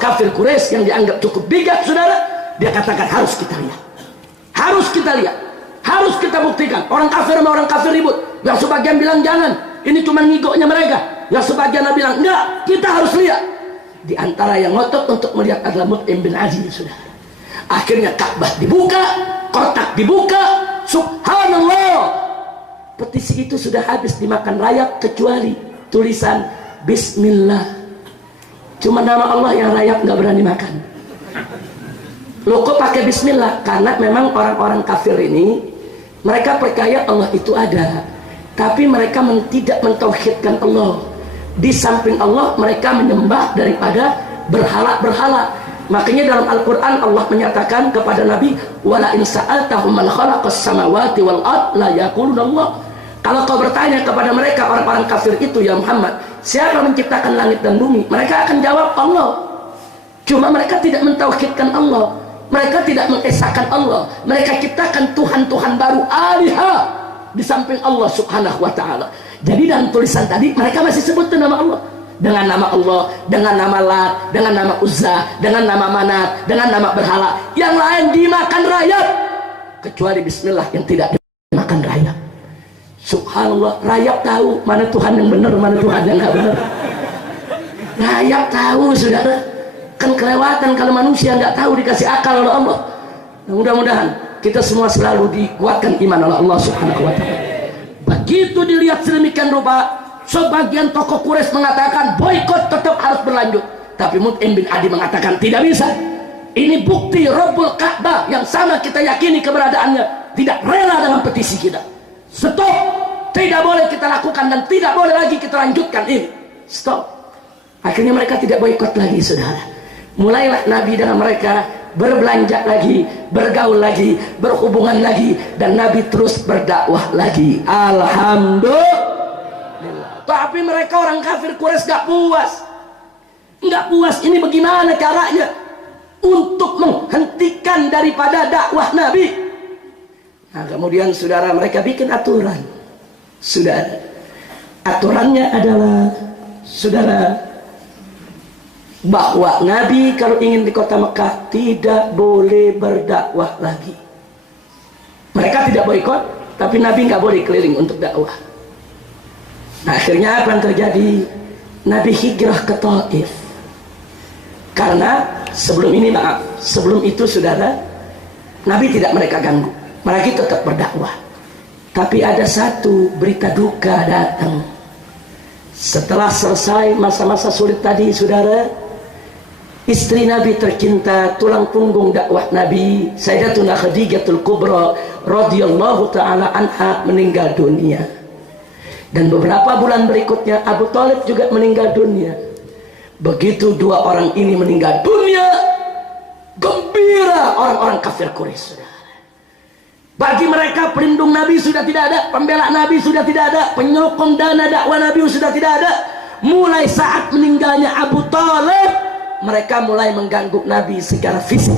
kafir Quraisy yang dianggap cukup bijak, saudara, dia katakan harus kita lihat, harus kita buktikan. Orang kafir sama orang kafir ribut, yang sebagian bilang jangan, ini cuma ngigoknya mereka, yang sebagian bilang enggak, kita harus lihat. Di antara yang ngotot untuk melihat adalah Mut'im bin Adi, saudara. Akhirnya Ka'bah dibuka, kotak dibuka, subhanallah, petisi itu sudah habis dimakan rayap kecuali tulisan Bismillah. Cuma nama Allah yang rayap nggak berani makan. Loh kok pakai Bismillah? Karena memang orang-orang kafir ini, mereka percaya Allah itu ada, tapi mereka tidak mentauhidkan Allah. Di samping Allah mereka menyembah daripada berhala-berhala. Makanya dalam Al-Quran Allah menyatakan kepada Nabi, wala in sa'altahum man khalaqas samawati wal ard la yaquluna Allah. Kalau kau bertanya kepada mereka orang-orang kafir itu, ya Muhammad, siapa menciptakan langit dan bumi? Mereka akan jawab Allah. Cuma mereka tidak mentauhidkan Allah, mereka tidak mengesahkan Allah, mereka ciptakan Tuhan-Tuhan baru, aliha, di samping Allah subhanahu wa ta'ala. Jadi dalam tulisan tadi mereka masih sebut nama Allah, dengan nama Allah, dengan nama Lat, dengan nama Uzza, dengan nama Manat, dengan nama berhala. Yang lain dimakan rayap, kecuali Bismillah yang tidak dimakan rayap. Subhanallah, rayap tahu mana Tuhan yang benar, mana Tuhan yang nggak benar. Rayap tahu, saudara. Kan kelewatan kalau manusia nggak tahu dikasih akal oleh Allah. Nah, mudah-mudahan kita semua selalu dikuatkan iman oleh Allah subhanahu wa ta'ala. Begitu dilihat sedemikian rupa, sebagian tokoh Quraisy mengatakan boykot tetap harus berlanjut, tapi Mut'im bin Adi mengatakan tidak bisa. Ini bukti Rabbul Ka'bah yang sama kita yakini keberadaannya tidak rela dengan petisi kita. Stop, tidak boleh kita lakukan dan tidak boleh lagi kita lanjutkan ini. Stop. Akhirnya mereka tidak boykot lagi, saudara. Mulailah Nabi dengan mereka berbelanja lagi, bergaul lagi, berhubungan lagi, dan Nabi terus berdakwah lagi. Alhamdulillah. Tapi mereka orang kafir Quraisy gak puas. Ini bagaimana caranya untuk menghentikan daripada dakwah Nabi? Nah, kemudian saudara, mereka bikin aturan. Saudara, aturannya adalah, saudara, bahwa Nabi kalau ingin di kota Mekah tidak boleh berdakwah lagi. Mereka tidak boikot, tapi Nabi nggak boleh keliling untuk dakwah. Nah, akhirnya apa yang terjadi? Nabi hijrah ke Taif. Karena sebelum itu saudara, Nabi tidak mereka ganggu, mereka tetap berdakwah. Tapi ada satu berita duka datang. Setelah selesai masa-masa sulit tadi, saudara, istri Nabi tercinta, tulang punggung dakwah Nabi, Sayyidatuna Khadijatul Kubra radhiyallahu ta'ala anha, meninggal dunia. Dan beberapa bulan berikutnya Abu Thalib juga meninggal dunia. Begitu dua orang ini meninggal dunia, gembira orang-orang kafir Quraisy. Bagi mereka pelindung Nabi sudah tidak ada, pembela Nabi sudah tidak ada, penyokong dana dakwah Nabi sudah tidak ada. Mulai saat meninggalnya Abu Thalib, mereka mulai mengganggu Nabi secara fisik.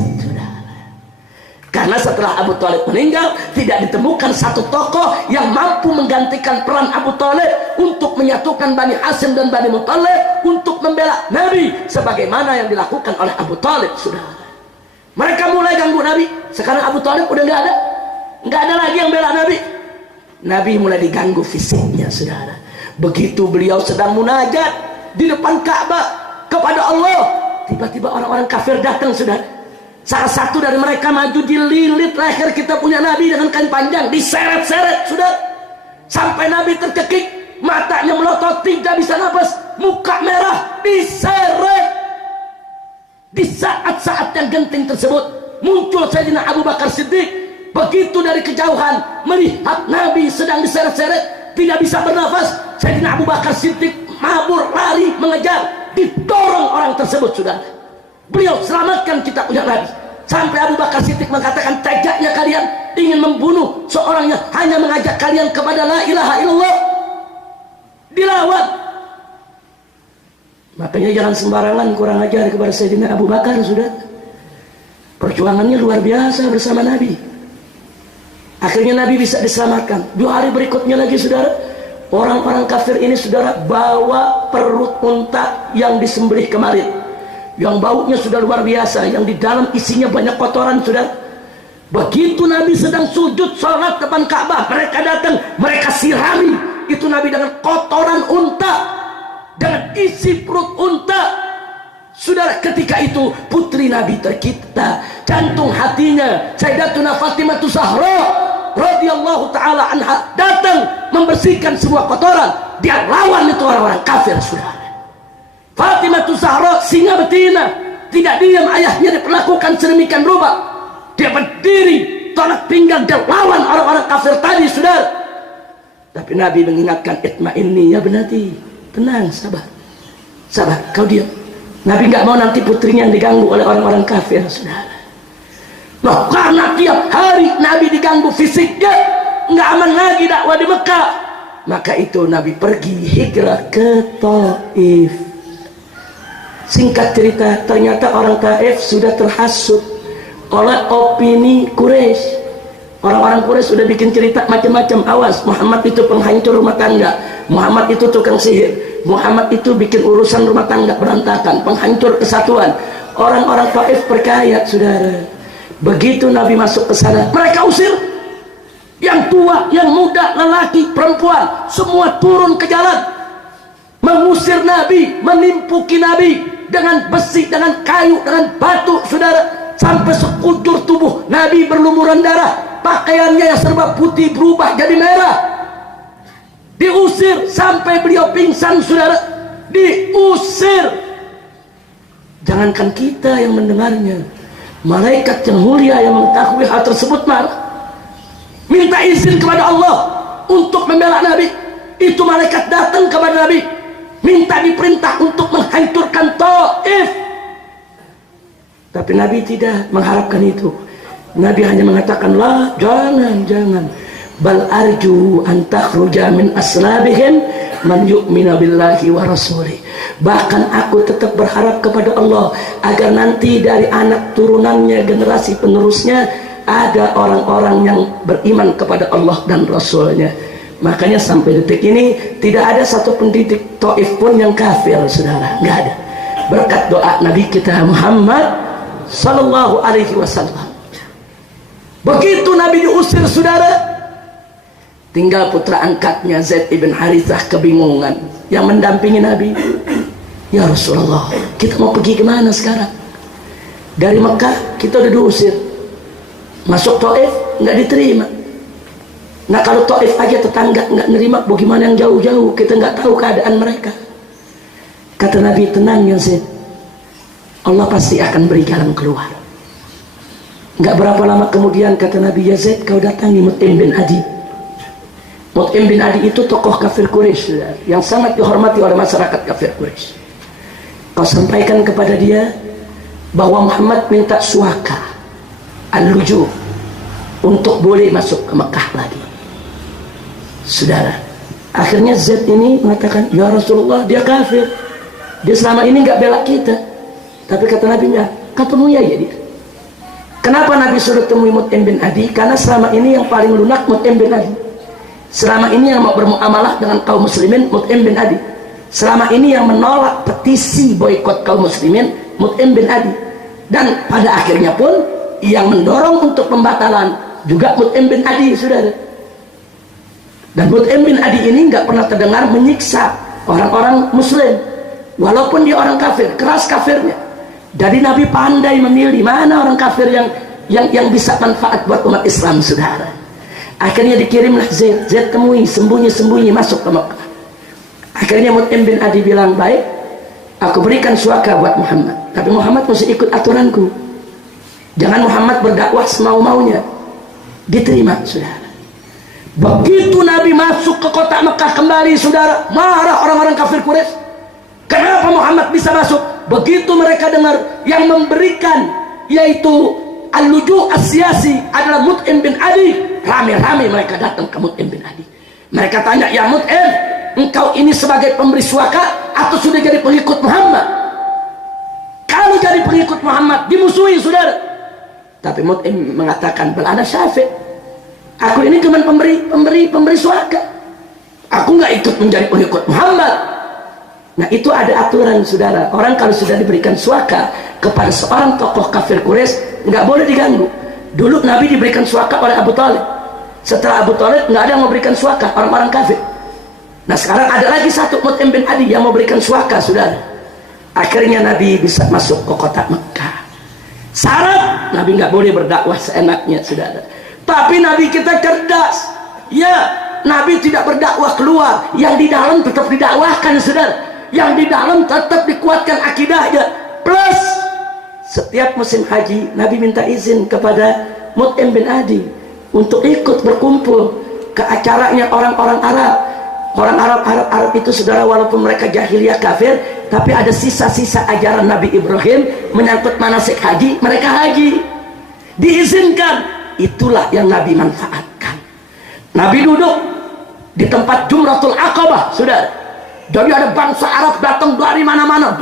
Karena setelah Abu Thalib meninggal, tidak ditemukan satu tokoh yang mampu menggantikan peran Abu Thalib untuk menyatukan Bani Hashim dan Bani Muthalib untuk membela Nabi sebagaimana yang dilakukan oleh Abu Thalib. Sudah, mereka mulai ganggu Nabi. Sekarang Abu Thalib udah nggak ada lagi yang bela Nabi. Nabi mulai diganggu fisiknya, saudara. Begitu beliau sedang munajat di depan Ka'bah kepada Allah, tiba-tiba orang-orang kafir datang, saudara. Salah satu dari mereka maju, dililit leher kita punya Nabi dengan kain panjang, diseret-seret, sudah sampai Nabi tercekik, matanya melotot, tidak bisa nafas, muka merah, diseret. Di saat-saat yang genting tersebut, muncul Sayyidina Abu Bakar Siddiq. Begitu dari kejauhan melihat Nabi sedang diseret-seret, tidak bisa bernafas, Sayyidina Abu Bakar Siddiq mabur lari mengejar, didorong orang tersebut. Sudah, beliau selamatkan kita punya Nabi. Sampai Abu Bakar Siddiq mengatakan, tegaknya kalian ingin membunuh seorang yang hanya mengajak kalian kepada la ilaha illallah. Dilawan. Makanya jangan sembarangan kurang ajar kepada Sayyidina Abu Bakar. Sudah, perjuangannya luar biasa bersama Nabi. Akhirnya Nabi bisa diselamatkan. 2 hari berikutnya lagi, saudara, orang-orang kafir ini, saudara, bawa perut unta yang disembelih kemarin, yang baunya sudah luar biasa, yang di dalam isinya banyak kotoran, saudara. Begitu Nabi sedang sujud sholat depan Ka'bah, mereka datang, mereka sirami itu Nabi dengan kotoran unta, dengan isi perut unta. Saudara, ketika itu putri Nabi tercipta, jantung hatinya Sayyidatuna Fatimah Zahra radhiyallahu taala anha datang membersihkan semua kotoran. Dia lawan itu orang-orang kafir, saudara. Fatimah Zahra singa betina, tidak diam ayahnya diperlakukan sedemikian rupa. Dia berdiri tolak pinggang, dia lawan orang-orang kafir tadi, saudara. Tapi Nabi mengingatkan, itma'inni ya benati, tenang, sabar, sabar, kau diam. Nabi nggak mau nanti putrinya yang diganggu oleh orang-orang kafir, saudara. Nah, karena tiap hari Nabi diganggu fisiknya, nggak aman lagi dakwah di Mekah. Maka itu Nabi pergi hijrah ke Taif. Singkat cerita, ternyata orang Taif sudah terhasut oleh opini Quraisy. Orang-orang Quraisy sudah bikin cerita macam-macam. Awas, Muhammad itu penghancur rumah tangga, Muhammad itu tukang sihir, Muhammad itu bikin urusan rumah tangga berantakan, penghancur kesatuan. Orang-orang Taif percaya, saudara. Begitu Nabi masuk ke sana, mereka usir. Yang tua, yang muda, lelaki, perempuan, semua turun ke jalan mengusir Nabi, menimpuki Nabi dengan besi, dengan kayu, dengan batu, saudara. Sampai sekujur tubuh Nabi berlumuran darah, pakaiannya yang serba putih berubah jadi merah. Diusir sampai beliau pingsan, saudara. Diusir. Jangankan kita yang mendengarnya, malaikat yang mulia yang mengetahui hal tersebut marah, minta izin kepada Allah untuk membela Nabi. Itu malaikat datang kepada Nabi, minta diperintah untuk menghancurkan Taif. Tapi Nabi tidak mengharapkan itu. Nabi hanya mengatakan, lah, jangan. Bal arju an takhruja min aslabihim man yu'minu billahi wa rasulih. Bahkan aku tetap berharap kepada Allah agar nanti dari anak turunannya, generasi penerusnya, ada orang-orang yang beriman kepada Allah dan Rasulnya. Makanya sampai detik ini tidak ada satu pendidik Taif pun yang kafir, saudara. Nggak ada. Berkat doa Nabi kita Muhammad sallallahu alaihi wasallam. Begitu Nabi diusir, saudara, tinggal putra angkatnya Zaid ibn Harithah kebingungan, yang mendampingi Nabi. Ya Rasulullah, kita mau pergi kemana sekarang? Dari Mekah kita udah diusir, masuk Taif nggak diterima. Nah, kalau Taif aja tetangga nggak nerima, bagaimana yang jauh-jauh? Kita nggak tahu keadaan mereka. Kata Nabi, tenang ya Zaid, Allah pasti akan beri jalan keluar. Nggak berapa lama kemudian kata Nabi, ya Zaid, kau datangi Mut'im bin Adi. Mut'im bin Adi itu tokoh kafir Quraisy yang sangat dihormati oleh masyarakat kafir Quraisy. Kau sampaikan kepada dia bahwa Muhammad minta suaka al-luju untuk boleh masuk ke Mekah lagi. Saudara, akhirnya Zaid ini mengatakan, ya Rasulullah, dia kafir, dia selama ini nggak bela kita. Tapi kata Nabi, ya, kau temui aja dia. Kenapa Nabi suruh temui Mut'im bin Adi? Karena selama ini yang paling lunak Mut'im bin Adi. Selama ini yang mau bermuamalah dengan kaum muslimin Mut'im bin Adi. Selama ini yang menolak petisi boikot kaum muslimin Mut'im bin Adi. Dan pada akhirnya pun yang mendorong untuk pembatalan juga Mut'im bin Adi, saudara. Dan Mut'im bin Adi ini nggak pernah terdengar menyiksa orang-orang muslim, walaupun dia orang kafir, keras kafirnya. Jadi Nabi pandai memilih mana orang kafir yang bisa manfaat buat umat Islam, saudara. Akhirnya dikirimlah Zaid. Zaid temui, sembunyi-sembunyi masuk ke Mekah. Akhirnya Mut'im bin Adi bilang, baik, aku berikan suaka buat Muhammad, tapi Muhammad mesti ikut aturanku. Jangan Muhammad berdakwah semau-maunya. Diterima, saudara. Begitu Nabi masuk ke kota Mekah kembali, saudara, marah orang-orang kafir Quraisy. Kenapa Muhammad bisa masuk? Begitu mereka dengar yang memberikan, yaitu al-luju' as-siyasi adalah Mut'im bin Adi, rame-rame mereka datang ke Mut'im bin Adi. Mereka tanya, ya Mut'im, engkau ini sebagai pemberi suaka atau sudah jadi pengikut Muhammad? Kalau jadi pengikut Muhammad dimusuhi, saudara. Tapi Mut'im mengatakan, bal ana syafi', aku ini cuma pemberi suaka. Aku nggak ikut menjadi pengikut Muhammad. Nah, itu ada aturan, saudara. Orang kalau sudah diberikan suaka kepada seorang tokoh kafir Quraisy, nggak boleh diganggu. Dulu Nabi diberikan suaka oleh Abu Thalib. Setelah Abu Thalib nggak ada yang mau berikan suaka, orang-orang kafir. Nah, sekarang ada lagi satu, Mut'im bin Adi, yang mau berikan suaka, saudara. Akhirnya Nabi bisa masuk ke kota Mekah. Syarat Nabi nggak boleh berdakwah seenaknya, saudara. Tapi Nabi kita cerdas. Ya, Nabi tidak berdakwah keluar, yang di dalam tetap didakwahkan, saudara. Yang di dalam tetap dikuatkan akidahnya. Plus setiap musim haji Nabi minta izin kepada Mut'im bin Adi untuk ikut berkumpul ke acaranya orang-orang Arab. Orang Arab itu, saudara, walaupun mereka jahiliyah kafir, tapi ada sisa-sisa ajaran Nabi Ibrahim menyangkut manasik haji, mereka haji. Diizinkan. Itulah yang Nabi manfaatkan. Nabi duduk di tempat Jumratul Aqabah, saudara. Jadi ada bangsa Arab datang dari mana-mana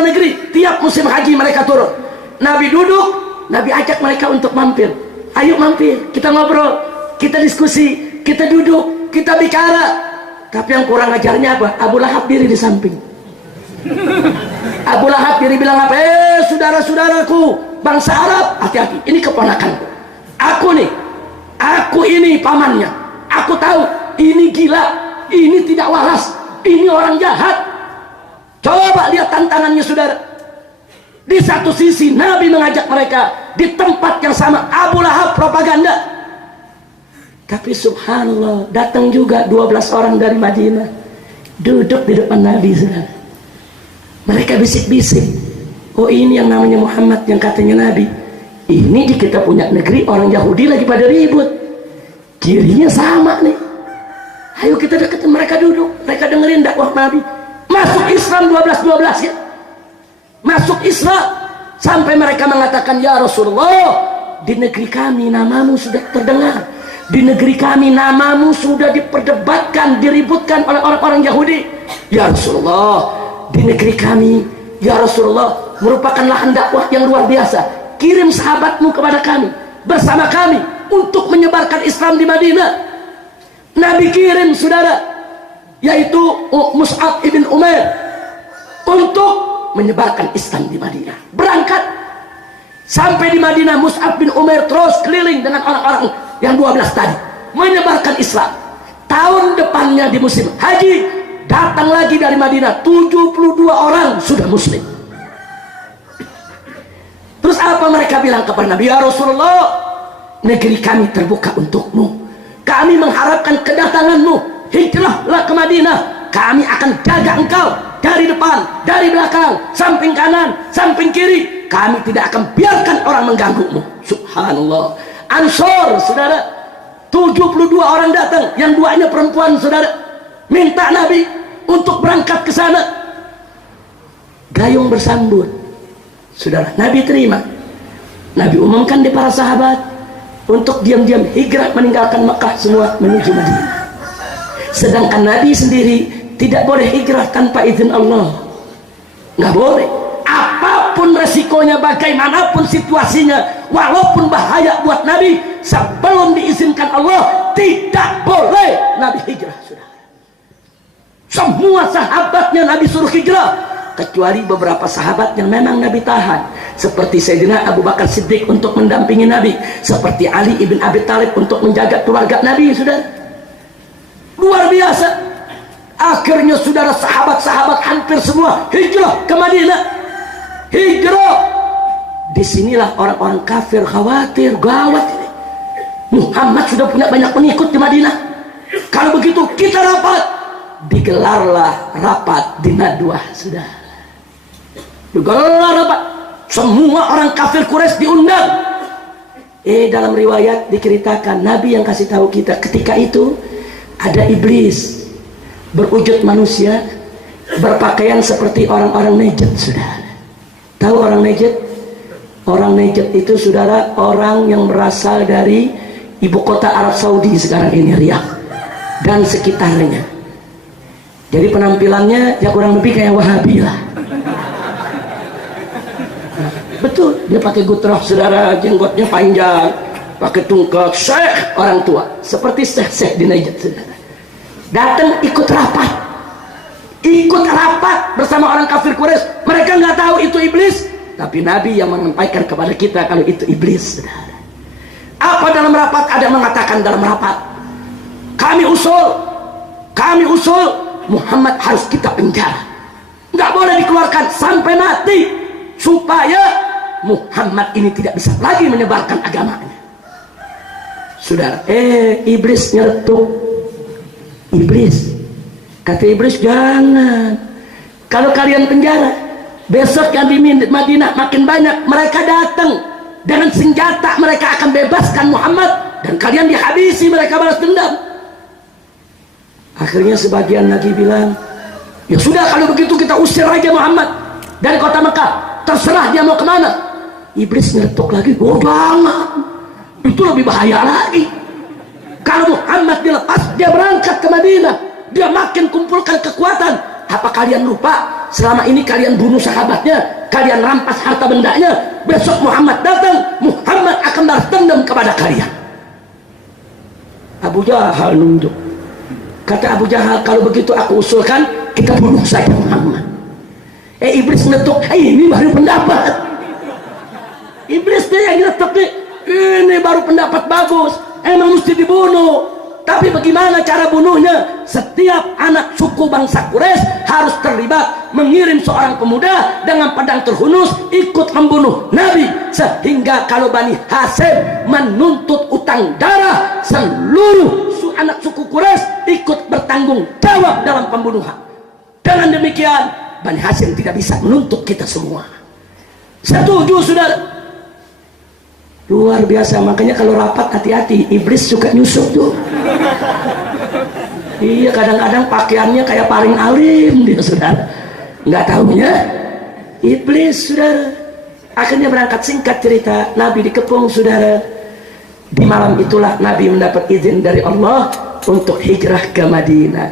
negeri. Tiap musim haji mereka turun. Nabi duduk, Nabi ajak mereka untuk mampir. Ayo mampir, kita ngobrol, kita diskusi, kita duduk, kita bicara. Tapi yang kurang ajarnya apa? Abu Lahab diri di samping. Abu Lahab diri bilang apa? Saudara-saudaraku, bangsa Arab, hati-hati, ini keponakanku. Aku ini pamannya. Aku tahu ini gila, ini tidak waras, ini orang jahat. Coba lihat tantangannya, saudara. Di satu sisi Nabi mengajak mereka, di tempat yang sama Abu Lahab propaganda. Tapi subhanallah, datang juga 12 orang dari Madinah, duduk di depan Nabi, saudara. Mereka bisik-bisik, oh ini yang namanya Muhammad yang katanya Nabi. Ini di kita punya negeri orang Yahudi lagi pada ribut, cirinya sama nih. Ayo kita deketin mereka, duduk, mereka dengerin dakwah Nabi. Masuk Islam 12 ya. Masuk Islam sampai mereka mengatakan, ya Rasulullah, di negeri kami namamu sudah terdengar, di negeri kami namamu sudah diperdebatkan, diributkan oleh orang-orang Yahudi. Ya Rasulullah, di negeri kami, ya Rasulullah, merupakan lahan dakwah yang luar biasa. Kirim sahabatmu kepada kami, bersama kami, untuk menyebarkan Islam di Madinah. Nabi kirim, saudara, yaitu Mus'ab ibn Umair, untuk menyebarkan Islam di Madinah. Berangkat sampai di Madinah, Mus'ab bin Umair terus keliling dengan orang-orang yang 12 tadi, menyebarkan Islam. Tahun depannya di musim haji, datang lagi dari Madinah 72 orang sudah muslim. Terus apa mereka bilang kepada Nabi? Ya Rasulullah, negeri kami terbuka untukmu, kami mengharapkan kedatanganmu, hijrahlah ke Madinah, kami akan jaga engkau dari depan, dari belakang, samping kanan, samping kiri, kami tidak akan biarkan orang mengganggumu. Subhanallah. Ansor, saudara, 72 orang datang, yang 2-nya perempuan, saudara, minta Nabi untuk berangkat ke sana. Gayung bersambut, saudara. Nabi terima. Nabi umumkan di para sahabat untuk diam-diam hijrah meninggalkan Mekah semua menuju Madinah. Sedangkan Nabi sendiri tidak boleh hijrah tanpa izin Allah. Nggak boleh. Apapun resikonya, bagaimanapun situasinya, walaupun bahaya buat Nabi, sebelum diizinkan Allah, tidak boleh Nabi hijrah, saudara. Semua sahabatnya Nabi suruh hijrah, kecuali beberapa sahabat yang memang Nabi tahan, seperti Sayyidina Abu Bakar Siddiq untuk mendampingi Nabi, seperti Ali ibn Abi Thalib untuk menjaga keluarga Nabi, saudara. Luar biasa. Akhirnya, saudara, sahabat-sahabat hampir semua hijrah ke Madinah. Hijrah. Disinilah orang-orang kafir khawatir, gawat ini, Muhammad sudah punya banyak pengikut di Madinah, kalau begitu kita rapat. Digelarlah rapat di Nadwah, saudara. Digelar rapat. Semua orang kafir Quraisy diundang. Dalam riwayat diceritakan Nabi yang kasih tahu kita ketika itu ada iblis berwujud manusia, berpakaian seperti orang-orang Najd. Saudara tahu orang Najd? Orang Najd itu saudara orang yang berasal dari ibu kota Arab Saudi sekarang ini, Riyadh dan sekitarnya. Jadi penampilannya ya kurang lebih kayak Wahabi lah. Betul, dia pakai gutrah saudara, jenggotnya panjang, pakai tungkak, syekh orang tua, seperti syekh di Najd saudara. Datang ikut rapat bersama orang kafir Quraisy. Mereka nggak tahu itu iblis, tapi Nabi yang menyampaikan kepada kita kalau itu iblis saudara. Apa dalam rapat? Ada mengatakan dalam rapat, kami usul Muhammad harus kita penjara, nggak boleh dikeluarkan sampai mati, supaya Muhammad ini tidak bisa lagi menyebarkan agamanya. Saudara, iblis nyeletuk. Iblis kata iblis, jangan, kalau kalian penjara, besok yang di Madinah makin banyak mereka datang dengan senjata, mereka akan bebaskan Muhammad dan kalian dihabisi, mereka balas dendam. Akhirnya sebagian lagi bilang, ya sudah kalau begitu kita usir aja Muhammad dari kota Mekah, terserah dia mau kemana. Iblis nyeletuk lagi, jangan, itu lebih bahaya lagi. Kalau Muhammad dilepas, dia berangkat ke Madinah, dia makin kumpulkan kekuatan. Apa kalian lupa selama ini kalian bunuh sahabatnya, kalian rampas harta bendanya, besok Muhammad datang, Muhammad akan balas dendam kepada kalian. Abu Jahal nunjuk. Kata Abu Jahal, kalau begitu aku usulkan kita bunuh saja Muhammad. Iblis ngetuk, ini baru pendapat. Iblis dia yang ngetuk nih, ini baru pendapat bagus, emang mesti dibunuh. Tapi bagaimana cara bunuhnya? Setiap anak suku bangsa Quraisy harus terlibat, mengirim seorang pemuda dengan pedang terhunus ikut membunuh Nabi, sehingga kalau Bani Hasyim menuntut utang darah, seluruh anak suku Quraisy ikut bertanggung jawab dalam pembunuhan. Dengan demikian Bani Hasyim tidak bisa menuntut kita semua. Setuju saudara? Luar biasa. Makanya kalau rapat hati-hati, iblis suka nyusup tuh. Iya, kadang-kadang pakaiannya kayak paling alim dia saudara, nggak tahunya iblis saudara. Akhirnya berangkat, singkat cerita, Nabi dikepung saudara. Di malam itulah Nabi mendapat izin dari Allah untuk hijrah ke Madinah.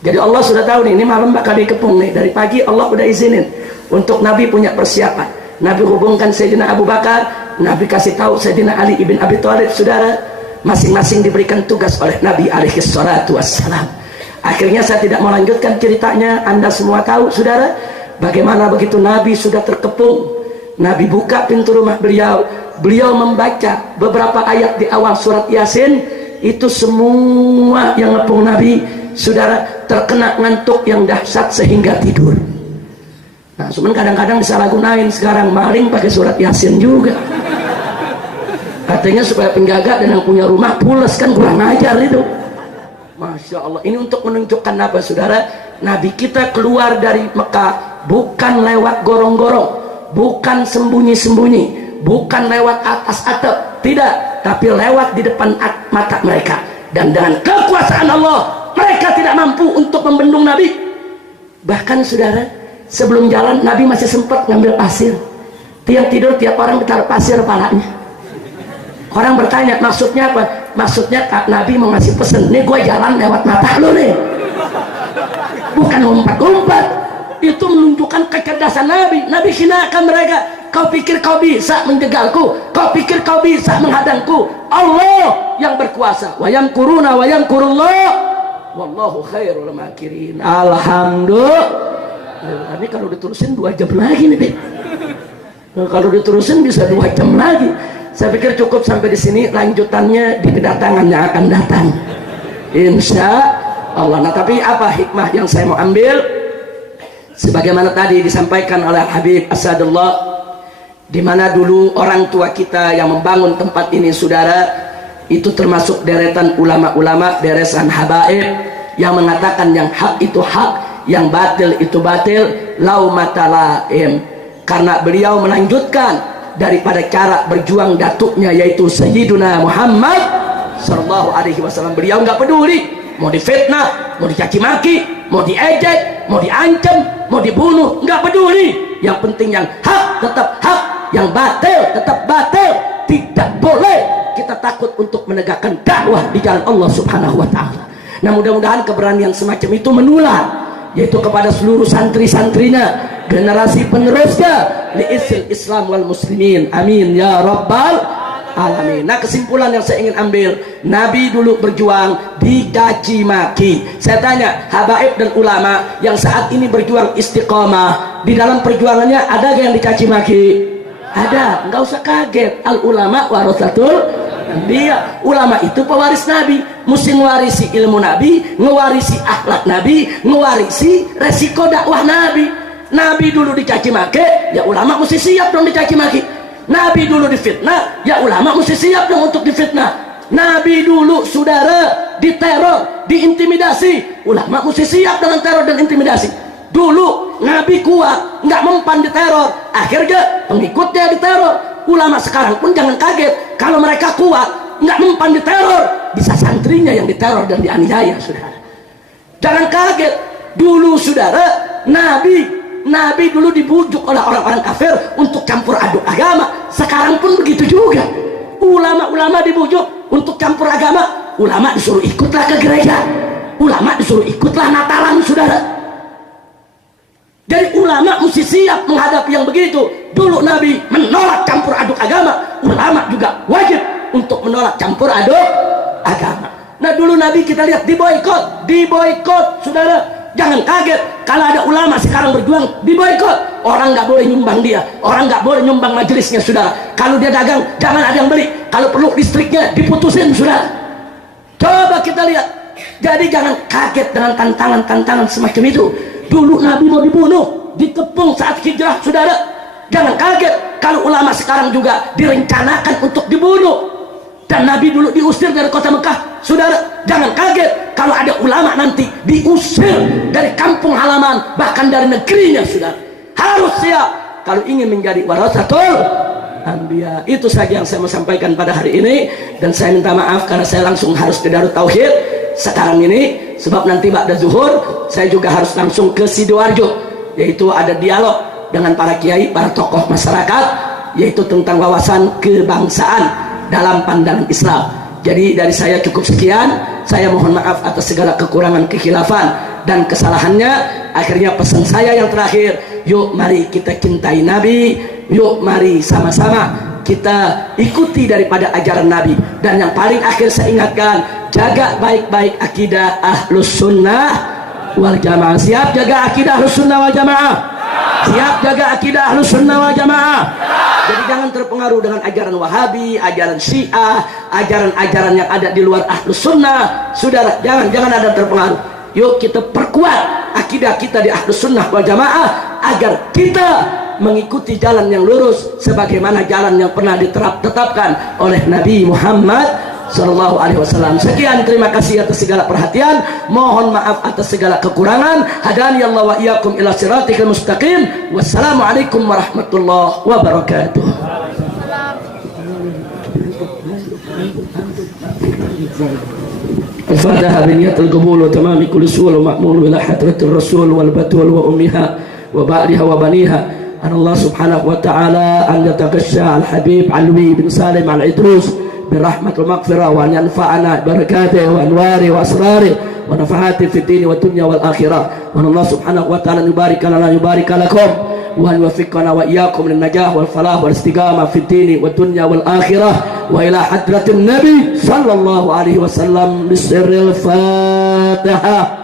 Jadi Allah sudah tahu nih, ini malam bakal dikepung nih. Dari pagi Allah udah izinin untuk Nabi punya persiapan. Nabi hubungkan Sayyidina Abu Bakar, Nabi kasih tahu Sayyidina Ali ibn Abi Thalib saudara. Masing-masing diberikan tugas oleh Nabi alaihi salatu wassalam. Akhirnya saya tidak mau lanjutkan ceritanya, Anda semua tahu saudara, bagaimana begitu Nabi sudah terkepung. Nabi buka pintu rumah beliau, beliau membaca beberapa ayat di awal surat Yasin. Itu semua yang ngepung Nabi saudara terkena ngantuk yang dahsyat sehingga tidur. Nah, cuman kadang-kadang disalahgunain sekarang, maling pakai surat Yasin juga. Katanya supaya penjaga dan yang punya rumah pules, kan kurang ajar itu. Masya Allah, ini untuk menunjukkan apa saudara? Nabi kita keluar dari Mekah bukan lewat gorong-gorong, bukan sembunyi-sembunyi, bukan lewat atas atap, tidak, tapi lewat di depan mata mereka. Dan dengan kekuasaan Allah, mereka tidak mampu untuk membendung Nabi. Bahkan saudara, sebelum jalan Nabi masih sempat ngambil pasir. Tiap tidur tiap orang ditaruh pasir kepalanya. Orang bertanya, maksudnya apa? Maksudnya Nabi mau ngasih pesen, nih gue jalan lewat mata lu nih, bukan ngumpat-ngumpat. Itu menunjukkan kecerdasan Nabi. Nabi hinakan mereka, kau pikir kau bisa menjegalku, kau pikir kau bisa menghadangku? Allah yang berkuasa. Wa yamkuruna wa yamkurullah wallahu khairul makirin. Alhamdulillah. Ini kalau diterusin 2 jam lagi nih, kalau diterusin bisa 2 jam lagi. Saya pikir cukup sampai di sini, lanjutannya di kedatangan yang akan datang insya Allah. Nah, tapi apa hikmah yang saya mau ambil? Sebagaimana tadi disampaikan oleh Habib Asadullah, di mana dulu orang tua kita yang membangun tempat ini saudara, itu termasuk deretan ulama-ulama, deresan habaib yang mengatakan yang hak itu hak, yang batil itu batil, lau matalaim. karena beliau melanjutkan daripada cara berjuang datuknya, yaitu Sayyiduna Muhammad sallallahu alaihi wasallam. Beliau nggak peduli mau difitnah, mau dicaci maki, mau diejek, mau diancam, mau dibunuh, nggak peduli. Yang penting yang hak tetap hak, yang batil tetap batil. Tidak boleh kita takut untuk menegakkan dakwah di jalan Allah Subhanahu wa taala. Nah, mudah-mudahan keberanian semacam itu menular, yaitu kepada seluruh santri-santrinya, generasi penerusnya, li'izil Islam wal muslimin, amin ya rabbal alamin. Nah, kesimpulan yang saya ingin ambil, Nabi dulu berjuang dicaci maki. Saya tanya habaib dan ulama yang saat ini berjuang istiqomah, di dalam perjuangannya ada yang dicaci maki? Ada. Nggak usah kaget, al ulama warasatul dia. Ulama itu pewaris Nabi, mesti ngewarisi ilmu Nabi, ngewarisi akhlak Nabi, ngewarisi resiko dakwah Nabi. Nabi dulu dicaci maki, ya ulama mesti siap dong dicaci maki. Nabi dulu difitnah, ya ulama mesti siap dong untuk difitnah. Nabi dulu saudara diteror, diintimidasi, ulama mesti siap dengan teror dan intimidasi. Dulu Nabi kuat, nggak mempan diteror, akhirnya pengikutnya diteror. Ulama sekarang pun jangan kaget kalau mereka kuat, nggak mempan diteror, bisa santrinya yang diteror dan dianiaya, saudara. Jangan kaget, dulu saudara Nabi dulu dibujuk oleh orang-orang kafir untuk campur aduk agama. Sekarang pun begitu juga. Ulama-ulama dibujuk untuk campur agama. Ulama disuruh ikutlah ke gereja. Ulama disuruh ikutlah Natalan, saudara. Jadi ulama mesti siap menghadapi yang begitu. Dulu Nabi menolak campur aduk agama. Ulama juga wajib untuk menolak campur aduk agama. Nah, dulu Nabi kita lihat diboikot, saudara. Jangan kaget kalau ada ulama sekarang berjuang diboikot. Orang nggak boleh nyumbang dia, orang nggak boleh nyumbang majelisnya, saudara. Kalau dia dagang jangan ada yang beli, kalau perlu listriknya diputusin, saudara. Coba kita lihat. Jadi jangan kaget dengan tantangan-tantangan semacam itu. Dulu Nabi mau dibunuh, dikepung saat hijrah, saudara. Jangan kaget kalau ulama sekarang juga direncanakan untuk dibunuh. Dan Nabi dulu diusir dari kota Mekah, saudara. Jangan kaget kalau ada ulama nanti diusir dari kampung halaman, bahkan dari negerinya, saudara. Harus siap kalau ingin menjadi warasatul anbiya. Itu saja yang saya mau sampaikan pada hari ini, dan saya minta maaf karena saya langsung harus ke Darut Tauhid sekarang ini, sebab nanti ba'da zuhur saya juga harus langsung ke Sidoarjo, yaitu ada dialog dengan para kiai, para tokoh masyarakat, yaitu tentang wawasan kebangsaan dalam pandangan Islam. Jadi dari saya cukup sekian. Saya mohon maaf atas segala kekurangan, kekhilafan dan kesalahannya. Akhirnya pesan saya yang terakhir, yuk mari kita cintai Nabi, yuk mari sama-sama kita ikuti daripada ajaran Nabi. Dan yang paling akhir saya ingatkan, jaga baik-baik akidah ahlus sunnah wal jamaah. Siap jaga akidah ahlus sunnah wal jamaah? Siap jaga akidah ahlus sunnah wal jamaah? Jadi jangan terpengaruh dengan ajaran Wahabi, ajaran Syiah, ajaran-ajaran yang ada di luar ahlus sunnah. Saudara, jangan ada terpengaruh. Yuk kita perkuat akidah kita di ahlus sunnah wal jamaah, agar kita mengikuti jalan yang lurus sebagaimana jalan yang pernah ditetapkan oleh Nabi Muhammad sallallahu alaihi wasallam. Sekian, terima kasih atas segala perhatian, mohon maaf atas segala kekurangan. Hadani Allah wa iyyakum ila siratikal mustaqim. Wassalamualaikum warahmatullahi wabarakatuh. Al-Fatihah biniyatul qabul wa tamami kulli su'ul wa ma'mul ila hadratir rasul wal batul wa ummiha wa ba'liha wa baniha. Allah subhanahu wa ta'ala an yataghasha al-habib Alwi bin Salim al-Idrus برحمة المغفرة وأن ينفعنا بركاته وأنواره وأسراره ونفحاته في الدين والدنيا والآخرة. وأن الله سبحانه وتعالى يبارك لنا يبارك لكم وأن يوفقنا وإياكم للنجاح والفلاح والاستقامة في الدين والدنيا والآخرة. وإلى حضرة النبي صلى الله عليه وسلم بسر الفاتحة.